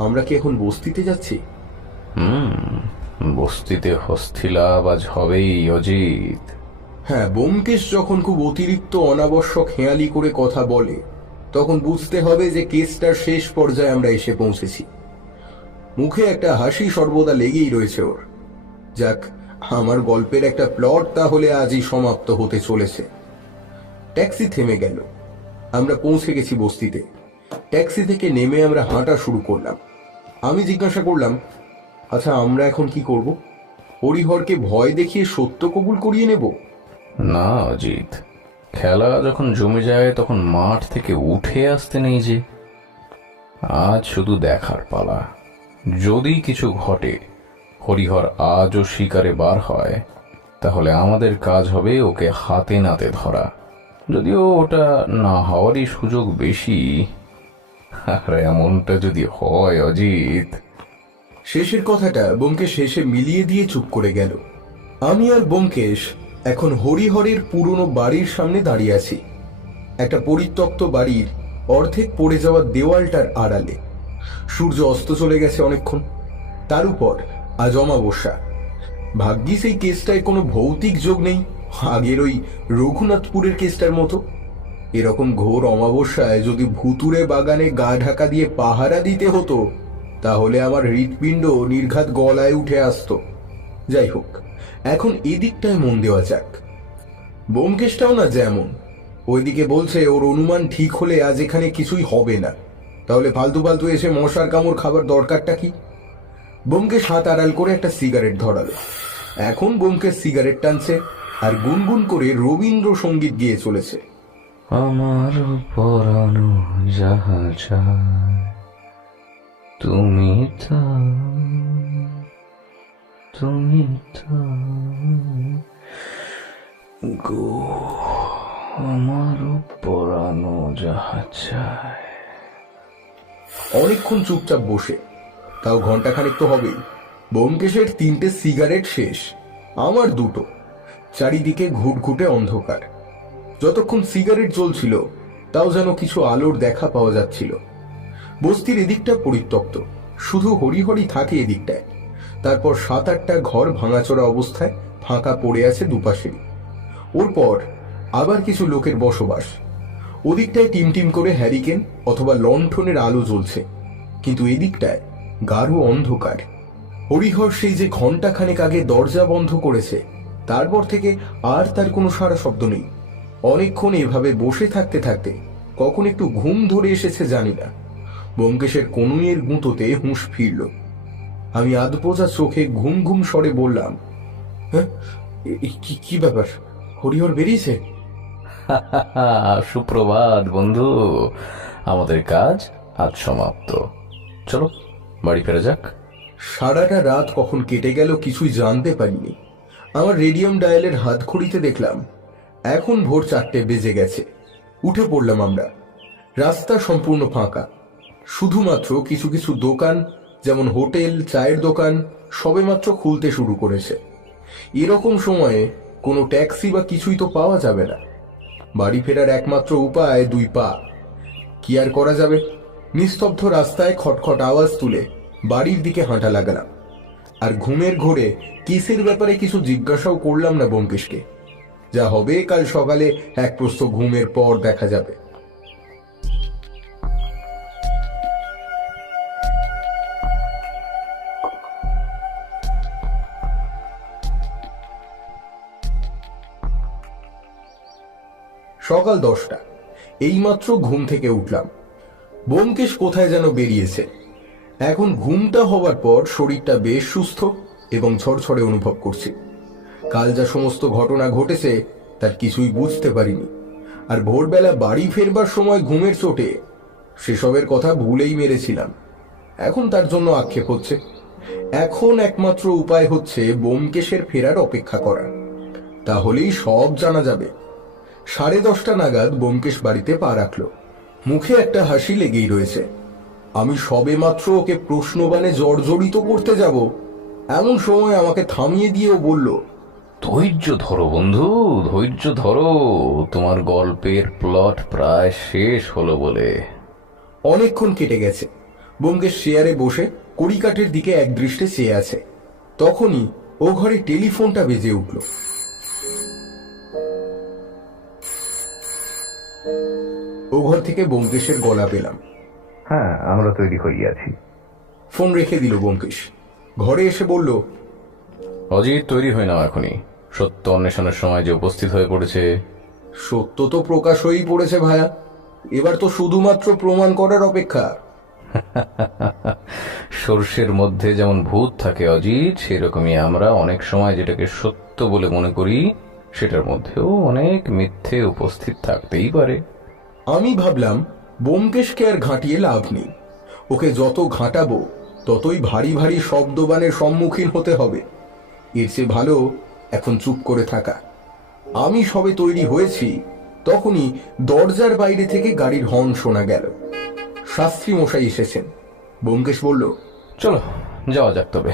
আমরা কি এখন বস্তিতে যাচ্ছি? বস্তিতে হস্তিলাবাজ হবেই অজিত। হ্যাঁ, বোমকেশ যখন খুব অতিরিক্ত অনাবশ্যক হেঁয়ালি করে কথা বলে, তখন বুঝতে হবে যে কেসটার শেষ পর্যায়ে আমরা এসে পৌঁছেছি। মুখে একটা হাসি সর্বদা লেগেই রয়েছে ওর। যাক, আমার গল্পের একটা প্লট তাহলে আজই সমাপ্ত হতে চলেছে। ট্যাক্সি থেমে গেল। আমরা পৌঁছে গেছি বস্তিতে। ট্যাক্সি থেকে নেমে আমরা হাঁটা শুরু করলাম। আমি জিজ্ঞাসা করলাম, আচ্ছা আমরা এখন কি করব? হরিহরকে ভয় দেখিয়ে সত্য কবুল করিয়ে নেব? না অজিত, খেলা যখন জমে যায় তখন মাঠ থেকে উঠে আসতে নেই যে। আজ শুধু দেখার পালা। যদি কিছু ঘটে, হরিহর আজও শিকারে বার হয়, তাহলে আমাদের কাজ হবে ওকে হাতে নাতে ধরা। যদিও ওটা না হওয়ারই সুযোগ বেশি। আর এমনটা যদি হয় অজিত। শেষের কথাটা বোমকেশ শেষে মিলিয়ে দিয়ে চুপ করে গেল। আমি আর বোমকেশ এখন হরিহরের পুরনো বাড়ির সামনে দাঁড়িয়ে আছি। একটা পরিত্যক্ত বাড়ির অর্ধেক পড়ে যাওয়া দেওয়ালটার আড়ালে। সূর্য অস্ত চলে গেছে অনেকক্ষণ। তার উপর আজ অমাবস্যা। ভাগ্যিস এই কেসটায় কোনো ভৌতিক যোগ নেই, আগের ওই রঘুনাথপুরের কেসটার মতো। এরকম ঘোর অমাবস্যায় যদি ভুতুরে বাগানে গা ঢাকা দিয়ে পাহারা দিতে হতো, তাহলে আমার হৃৎপিণ্ড নির্ঘাত গলায় উঠে আসতো। যাই হোক, এখন এদিকটায় মন দেওয়া যাক। ব্যোমকেশটাও না যেমন, ওইদিকে বলছে ওর অনুমান ঠিক হলে আজ এখানে কিছুই হবে না। তাহলে ফালতু ফালতু এসে মশার কামড় খাবার দরকারটা কি? ব্যোমকেশ হাত আড়াল করে একটা সিগারেট ধরালো। এখন ব্যোমকেশ সিগারেট টানছে আর গুনগুন করে রবীন্দ্রসঙ্গীত গিয়ে চলেছে। আমার পরানো যাহা চায় তুমি তুমি গো, আমার পরানো যাহা চায়। অনেকক্ষণ চুপচাপ বসে, তাও ঘন্টাখানেক তো হবেই। ব্যোমকেশের 3টে সিগারেট শেষ, আমার 2টো। চারিদিকে ঘুটঘুটে অন্ধকার। যতক্ষণ সিগারেট জ্বলছিল তাও যেন কিছু আলোর দেখা পাওয়া যাচ্ছিল। বস্তির এদিকটা পরিত্যক্ত, শুধু হরিহরি থাকে এদিকটায়। তারপর 7-8টা ঘর ভাঙাচোরা অবস্থায় ফাঁকা পড়ে আছে দুপাশেই। ওর পর আবার কিছু লোকের বসবাস। ওদিকটায় টিমটিম করে হ্যারিকেন অথবা লণ্ঠনের আলো জ্বলছে, কিন্তু এদিকটায় গাঢ় অন্ধকার। হরিহর সেই যে ঘণ্টাখানেক আগে দরজা বন্ধ করেছে, তারপর থেকে আর তার কোনো সারা শব্দ নেই। অনেকক্ষণ এভাবে বসে থাকতে থাকতে কখন একটু ঘুম ধরে এসেছে জানি না। ব্যোমকেশের কনুইয়ের গুঁতোতে হুঁশ ফিরল। আমি আধপোজা চোখে ঘুম ঘুম স্বরে বললাম, হ্যাঁ, কি ব্যাপার? হরিহর বেরিয়েছে? সুপ্রভাত বন্ধু, আমাদের কাজ আজ সমাপ্ত। চলো বাড়ি ফেরা যাক। সারাটা রাত কখন কেটে গেল কিছুই জানতে পারিনি। আমার রেডিয়াম ডায়ালের হাত ঘড়িতে দেখলাম এখন ভোর 4টে বেজে গেছে। উঠে পড়লাম আমরা। রাস্তা সম্পূর্ণ ফাঁকা, শুধুমাত্র কিছু কিছু দোকান, যেমন হোটেল, চায়ের দোকান সবেমাত্র খুলতে শুরু করেছে। এরকম সময়ে কোনো ট্যাক্সি বা কিছুই তো পাওয়া যাবে না। বাড়ি ফেরার একমাত্র উপায় 2 পা। কি আর করা যাবে? নিস্তব্ধ রাস্তায় খটখট আওয়াজ তুলে বাড়ির দিকে হাঁটা লাগালাম। আর ঘুমের ঘোরে কেসের ব্যাপারে কিছু জিজ্ঞাসাও করলাম না ব্যোমকেশকে। যা হবে কাল সকালে এক প্রস্থ ঘুমের পর দেখা যাবে। সকাল 10টা, এইমাত্র ঘুম থেকে উঠলাম। ব্যোমকেশ কোথায় যেন বেরিয়েছে। এখন ঘুমটা হওয়ার পর শরীরটা বেশ সুস্থ এবং ঝরঝরে অনুভব করছি। কাল যা সমস্ত ঘটনা ঘটেছে তার কিছুই বুঝতে পারিনি। আর ভোরবেলা বাড়ি ফেরবার সময় ঘুমের চোটে সেসবের কথা ভুলেই মেরেছিলাম। এখন তার জন্য আক্ষেপ হচ্ছে। এখন একমাত্র উপায় হচ্ছে ব্যোমকেশের ফেরার অপেক্ষা করা, তাহলেই সব জানা যাবে। 10:30 নাগাদ ব্যোমকেশ বাড়িতে পা রাখল। মুখে একটা হাসি লেগেই রয়েছে। আমি সবেমাত্র ওকে প্রশ্নবাণে জর্জরিত করতে যাব, এমন সময় আমাকে থামিয়ে দিয়েও বলল, ধৈর্য ধরো বন্ধু, ধৈর্য ধরো, তোমার গল্পের প্লট প্রায় শেষ হলো বলে। অনেকক্ষণ কেটে গেছে। ব্যোমকেশ চেয়ারে বসে কড়িকাঠের দিকে একদৃষ্টে চেয়ে আছে। তখনই ও ঘরে টেলিফোনটা বেজে উঠল। ও ঘর থেকে ব্যোমকেশের গলা পেলাম। হ্যাঁ, আমরা তৈরি হইয়াছি। ফোন রেখে দিল ব্যোমকেশ। ঘরে এসে বলল, অজিত, তৈরি হয়ে নাও এখনই। সত্য অন্বেষণের সময় যে উপস্থিত হয়ে পড়েছে। সত্য তো প্রকাশ হয়েই পড়েছে ভায়া, এবার তো শুধুমাত্র প্রমাণ করার অপেক্ষা। সর্ষের মধ্যে যেমন ভূত থাকে অজিত, সেরকমই আমরা অনেক সময় যেটাকে সত্য বলে মনে করি সেটার মধ্যেও অনেক মিথ্যে উপস্থিত থাকতেই পারে। আমি ভাবলাম ব্যোমকেশকে আর ঘাঁটিয়ে লাভ নেই। ওকে যত ঘাঁটাবো ততই ভারী ভারী শব্দবানের সম্মুখীন হতে হবে। এর চেয়ে ভালো এখন চুপ করে থাকা। আমি সবে তৈরি হয়েছি, তখনই দরজার বাইরে থেকে গাড়ির হর্ন শোনা গেল। শাস্ত্রী মশাই এসেছেন। ব্যোমকেশ বলল, চলো যাওয়া যাক তবে।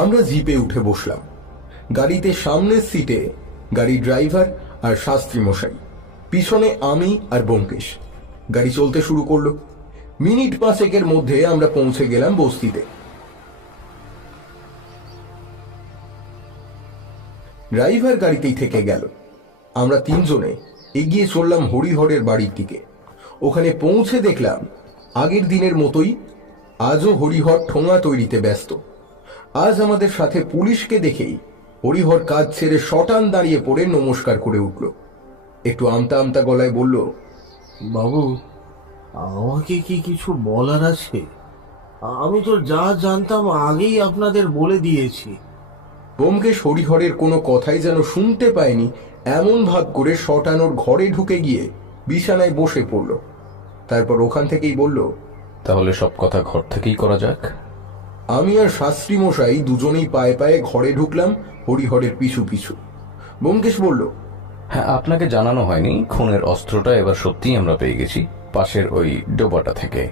আমরা জিপে উঠে বসলাম। গাড়িতে সামনের সিটে গাড়ি ড্রাইভার আর শাস্ত্রী মশাই, পিছনে আমি আর ব্যোমকেশ। গাড়ি চলতে শুরু করলো। মিনিট 5 মধ্যে আমরা পৌঁছে গেলাম বস্তিতে। ড্রাইভার গাড়িতেই থেকে গেল। আমরা 3 জনে এগিয়ে চললাম হরিহরের বাড়ির দিকে। ওখানে পৌঁছে দেখলাম আগের দিনের মতোই আজও হরিহর ঠোঙা তৈরিতে ব্যস্ত। আজ আমাদের সাথে পুলিশকে দেখেই হরিহর কাজ ছেড়ে শটান দাঁড়িয়ে পড়ে নমস্কার করে উঠল। একটু আমতা আমতা গলায় বলল, বাবু, আমাকে কি কিছু বলার আছে? আমি তো যা জানতাম আগেই আপনাদের বলে দিয়েছি। ব্যোমকেশ হরিহরের কোনো কথাই যেন শুনতে পায়নি এমন ভাব করে শটানোর ঘরে ঢুকে গিয়ে বিছানায় বসে পড়ল। তারপর ওখান থেকেই বলল, তাহলে সব কথা ঘর থেকেই করা যাক। আমি আর শাস্ত্রী মশাই দুজনেই পায়ে পায়ে ঘরে ঢুকলাম হরিহরের পিছু পিছু। ব্যোমকেশ বলল, হ্যাঁ, আপনাকে জানানো হয়নি, খুনের অস্ত্রটা এবার সত্যিই আমরা পেয়ে গেছি পাশের ওই ডোবাটা থেকে।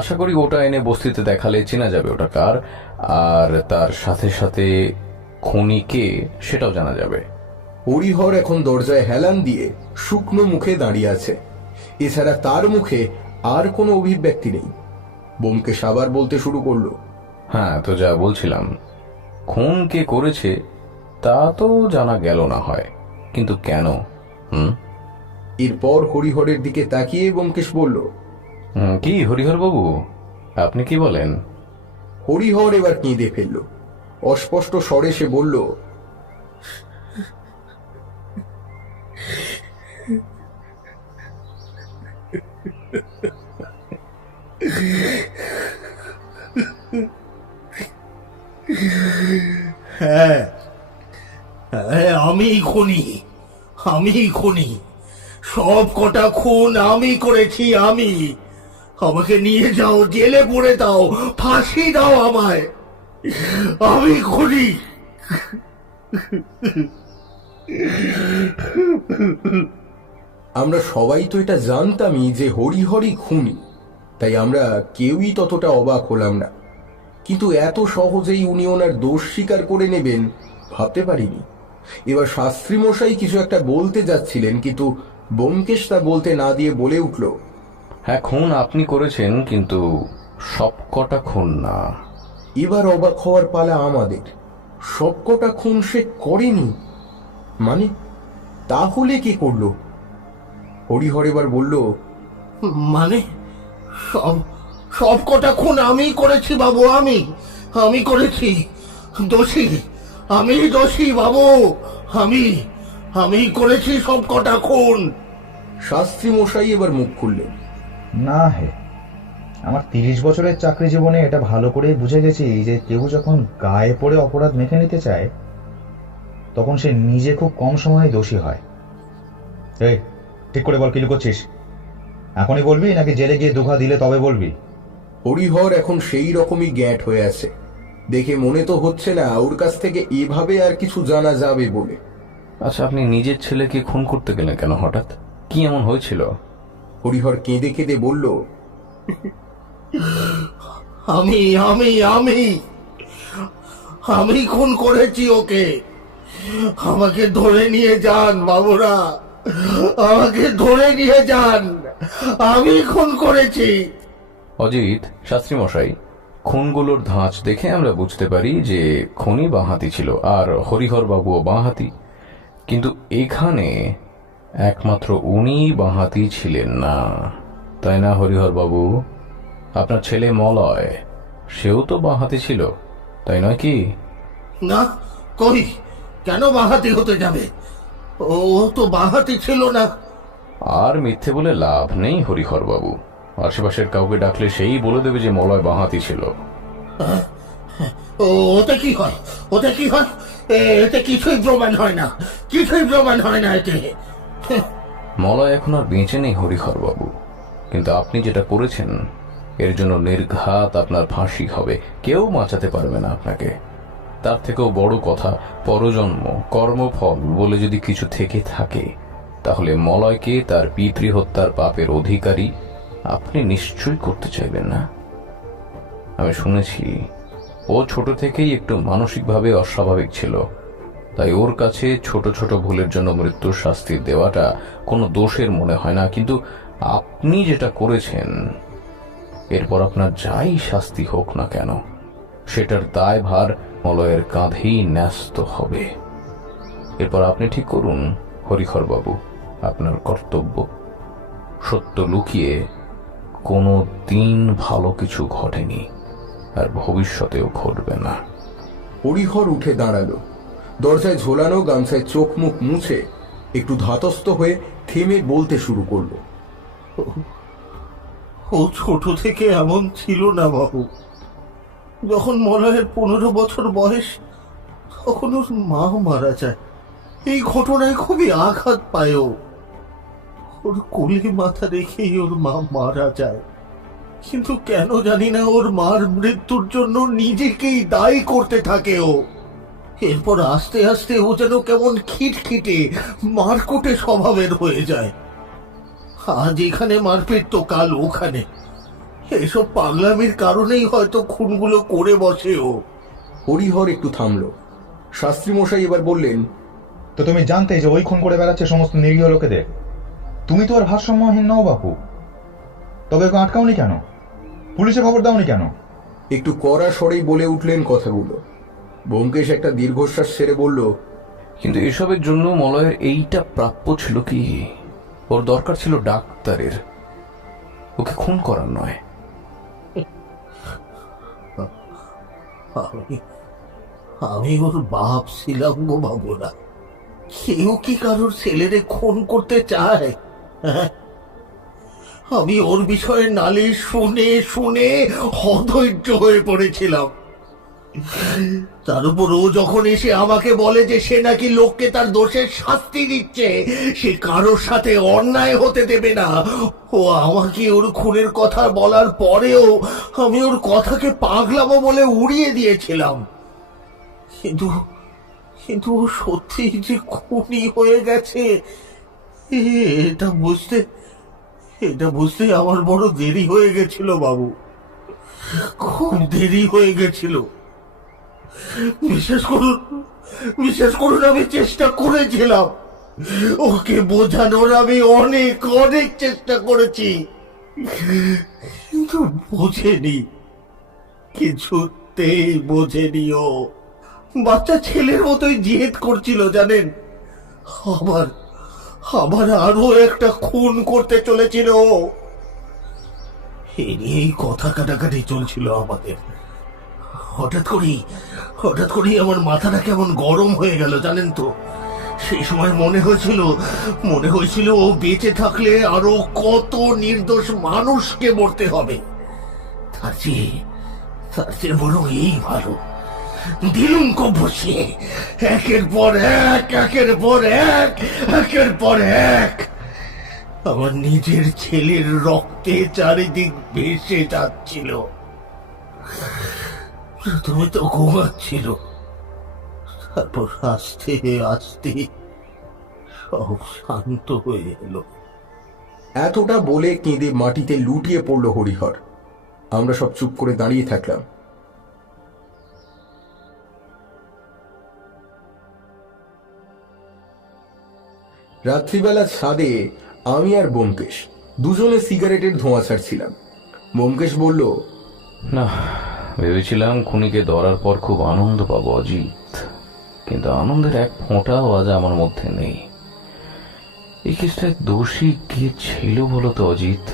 আশা করি ওটা এনে বস্তিতে দেখালে চেনা যাবে ওটা কার, আর তার সাথে সাথে খুনি কে সেটাও জানা যাবে। হরিহর এখন দরজায় হেলান দিয়ে শুকনো মুখে দাঁড়িয়ে আছে। এছাড়া তার মুখে আর কোনো অভিব্যক্তি নেই। ব্যোমকেশ আবার বলতে শুরু করলো, হ্যাঁ, তো যা বলছিলাম, খুন কে করেছে তা তো জানা গেল না হয়, কিন্তু কেন? এরপর হরিহরের দিকে তাকিয়ে ব্যোমকেশ বলল, কি হরিহর বাবু, আপনি কি বলেন? হরিহর এবার কেঁদে ফেলল। অস্পষ্ট স্বরে সে বলল, হ্যাঁ, আমি খুনি, আমি খুনি। সব কটা খুন আমি করেছি। আমাকে নিয়ে যাও, জেলে পড়ে দাও, ফাঁসি দাও আমায়। আমি খুনি। আমরা সবাই তো এটা জানতামই যে হরিহরই খুনি, তাই আমরা কেউই ততটা অবাক হলাম না। কিন্তু এত সহজেই উনি ওনার দোষ স্বীকার করে নেবেন ভাবতে পারিনি। এবার শাস্ত্রী মশাই কিছু একটা বলতে যাচ্ছিলেন, কিন্তু ব্যোমকেশ তা বলতে না দিয়ে বলে উঠল, হ্যাঁ, খুন আপনি করেছেন, কিন্তু সব কটা খুন না। এবার অবাক হওয়ার পালা আমাদের। সবকটা খুন সে করেনি মানে? তাহলে কি করলো? হরিহর এবার বলল, মানে সব কটা খুন আমি করেছি বাবু। আমি করেছি। দোষী, আমি দোষী বাবু। আমি করেছি সব কটা খুন। শাস্ত্রী মশাই এবার মুখ খুললেন, না হে, আমার 30 বছরের চাকরি জীবনে এটা ভালো করে বুঝে গেছি যে কেউ যখন গায়ে পড়ে অপরাধ মেখে নিতে চায় তখন সে নিজে খুব কম সময়ে দোষী হয়। এই, ঠিক করে বল, কি লুকোচ্ছিস? এখনই বলবি নাকি জেলে গিয়ে দুঘা দিলে তবে বলবি? হরিহর এখন সেই রকমই গ্যাঁট হয়ে আছে। দেখে মনে তো হচ্ছে না ওর কাছ থেকে এভাবে আর কিছু জানা যাবে বলে। আচ্ছা, আপনি নিজের ছেলেকে খুন করতে গেলেন কেন হঠাৎ? কি এমন হয়েছিল? হরিহর কেঁদে কেঁদে বলল, আমি খুন করেছি ওকে। আমাকে ধরে নিয়ে যান বাবুরা, আমাকে ধরে নিয়ে যান। আমি খুন করেছি। অজিত, শাস্ত্রী মশাই, খুনগুলোর ধাঁচ দেখে আমরা বুঝতে পারি যে খুনি বাঁহাতি ছিল আর হরিহর বাবুও বাঁহাতি, কিন্তু এখানে একমাত্র উনি বাঁহাতি ছিলেন না, তাই না হরিহর বাবু? আপনার ছেলে মলয়, সেও তো বাঁহাতি ছিল, তাই নয় কি? না, কই, কেন বাঁহাতি হতে যাবে? ও তো বাঁহাতি ছিল না। আর মিথ্যে বলে লাভ নেই হরিহর বাবু। আশেপাশের কাউকে ডাকলে সেই বলে দেবে যে মলয় বাঁহাতি ছিল। ওতে কি হয়? এতে কিছুই প্রমাণ হয় না, এতে। মলয় এখন আর বেঁচে নেই হরিহর বাবু, কিন্তু আপনি যেটা করেছেন এর জন্য নির্ঘাত আপনার ফাঁসি হবে। কেউ বাঁচাতে পারবে না আপনাকে। তার থেকেও বড় কথা, পরজন্ম, কর্মফল বলে যদি কিছু থেকে থাকে, তাহলে মলয়কে তার পিতৃ হত্যার পাপের অধিকারী আপনি নিশ্চয়ই করতে চাইবেন না। আমি শুনেছি ও ছোট থেকেই একটু মানসিকভাবে অস্বাভাবিক ছিল, তাই ওর কাছে ছোট ছোট ভুলের জন্য মৃত্যুর শাস্তি দেওয়াটা কোনো দোষের মনে হয় না। কিন্তু আপনি যেটা করেছেন, এরপর আপনার যাই শাস্তি হোক না কেন, সেটার দায়ভার মলয়ের কাঁধেই ন্যস্ত হবে। এরপর আপনি ঠিক করুন হরিহর বাবু, আপনার কর্তব্য। সত্য লুকিয়ে কোনো দিন ভালো কিছু ঘটেনি, আর ভবিষ্যতেও ঘটবে না। হরিহর উঠে দাঁড়ালো, দরজায় ঝোলানো গামছায় চোখ মুখ মুছে একটু ধাতস্থ হয়ে থেমে বলতে শুরু করলো। ও ছোট থেকে এমন ছিল না বাবু। যখন মলয়ের 15 বছর বয়স, তখন ওর মা মারা যায়। এই ঘটনায় খুবই আঘাত পায় ও। ওর কোলে মাথা রেখেই ওর মা মারা যায়। কিন্তু কেন জানি না ওর মার মৃত্যুর জন্য নিজেকেই দায়ী করতে থাকে ও। এরপর আস্তে আস্তে ও যেন কেমন খিটখিটে মারকুটে স্বভাবের হয়ে যায়। আজ এখানে মারপিট তো কাল ওখানে। এসব পাগলামির কারণেই হয়তো খুনগুলো করে বসে ও। হরিহর একটু থামলো। শাস্ত্রী মশাই এবার বললেন, তো তুমি জানতে যে ওই খুন করে বেড়াচ্ছে সমস্ত নিরীহ লোকেদের? তুমি তো আর ভারসাম্যহীন নও বাপু। তবে ওকে আটকাওনি কেন? পুলিশে খবর দাওনি কেন? একটু কড়া স্বরেই বলে উঠলেন কথাগুলো। ব্যোমকেশ একটা দীর্ঘশ্বাস ছেড়ে বলল, কিন্তু এসবের জন্য মলয়ের এইটা প্রাপ্য ছিল কি? ওর দরকার ছিল ডাক্তারের, ওকে খুন করার নয়। আমি ওর বাপ ছিলাম গো বাবুরা। কেউ কি কারোর ছেলেরে খুন করতে চায়? হ্যাঁ? আমি ওর বিষয়ে নালিশ শুনে শুনে অধৈর্য হয়ে পড়েছিলাম। তার উপর ও যখন এসে আমাকে বলে যে সে নাকি লোককে তার দোষের শাস্তি দিচ্ছে, সে কারোর সাথে অন্যায় হতে দেবে না, ও আমাকে ওর খুনের কথা বলার পরেও আমি ওর কথাকে পাগলামো বলে উড়িয়ে দিয়েছিলাম। কিন্তু কিন্তু ও সত্যি যে খুনি হয়ে গেছে, এটা বুঝতে আমার বড় দেরি হয়ে গেছিল বাবু। খুব দেরি হয়ে গেছিল। বিশ্বাস করুন আমি চেষ্টা করেছিলাম ওকে বোঝানোর। আমি অনেক অনেক চেষ্টা করেছি, কিন্তু বোঝেনি, কিছুতেই বোঝেনি। ও বাচ্চা ছেলের মতোই জেদ করছিল জানেন। আবার আরো একটা খুন করতে চলেছিল ও। এ নিয়েই কথা কাটাকাটি চলছিল আমাদের। হঠাৎ করেই আমার মাথাটা কেমন গরম হয়ে গেল জানেন তো। সেই সময় মনে হয়েছিল ও বেঁচে থাকলে আরো কত নির্দোষ মানুষকে মরতে হবে। তার চেয়ে বরং এই ভালো, দিলুম কো বসিয়ে একের পর এক আমার নিজের ছেলের রক্তে চারিদিক ভেসে যাচ্ছিল। তুমি তো ঘুমাচ্ছিল, তারপর আস্তে আস্তে সব শান্ত হয়ে এলো। এতটা বলে কেঁদে মাটিতে লুটিয়ে পড়ল হরিহর। আমরা সব চুপ করে দাঁড়িয়ে থাকলাম। রাত্রিবেলা ছাদে আমি আর ব্যোমকেশ দুজনে সিগারেটের ধোঁয়া ছাড়ছিলাম। ব্যোমকেশ বলল, না, ভেবেছিলাম খুনিকে ধরার পর খুব আনন্দ পাবো অজিত, কিন্তু আনন্দের এক ফোঁটাও আজ আমার মধ্যে নেই। এই কেসটায় দোষী কে ছিল বলো তো অজিত?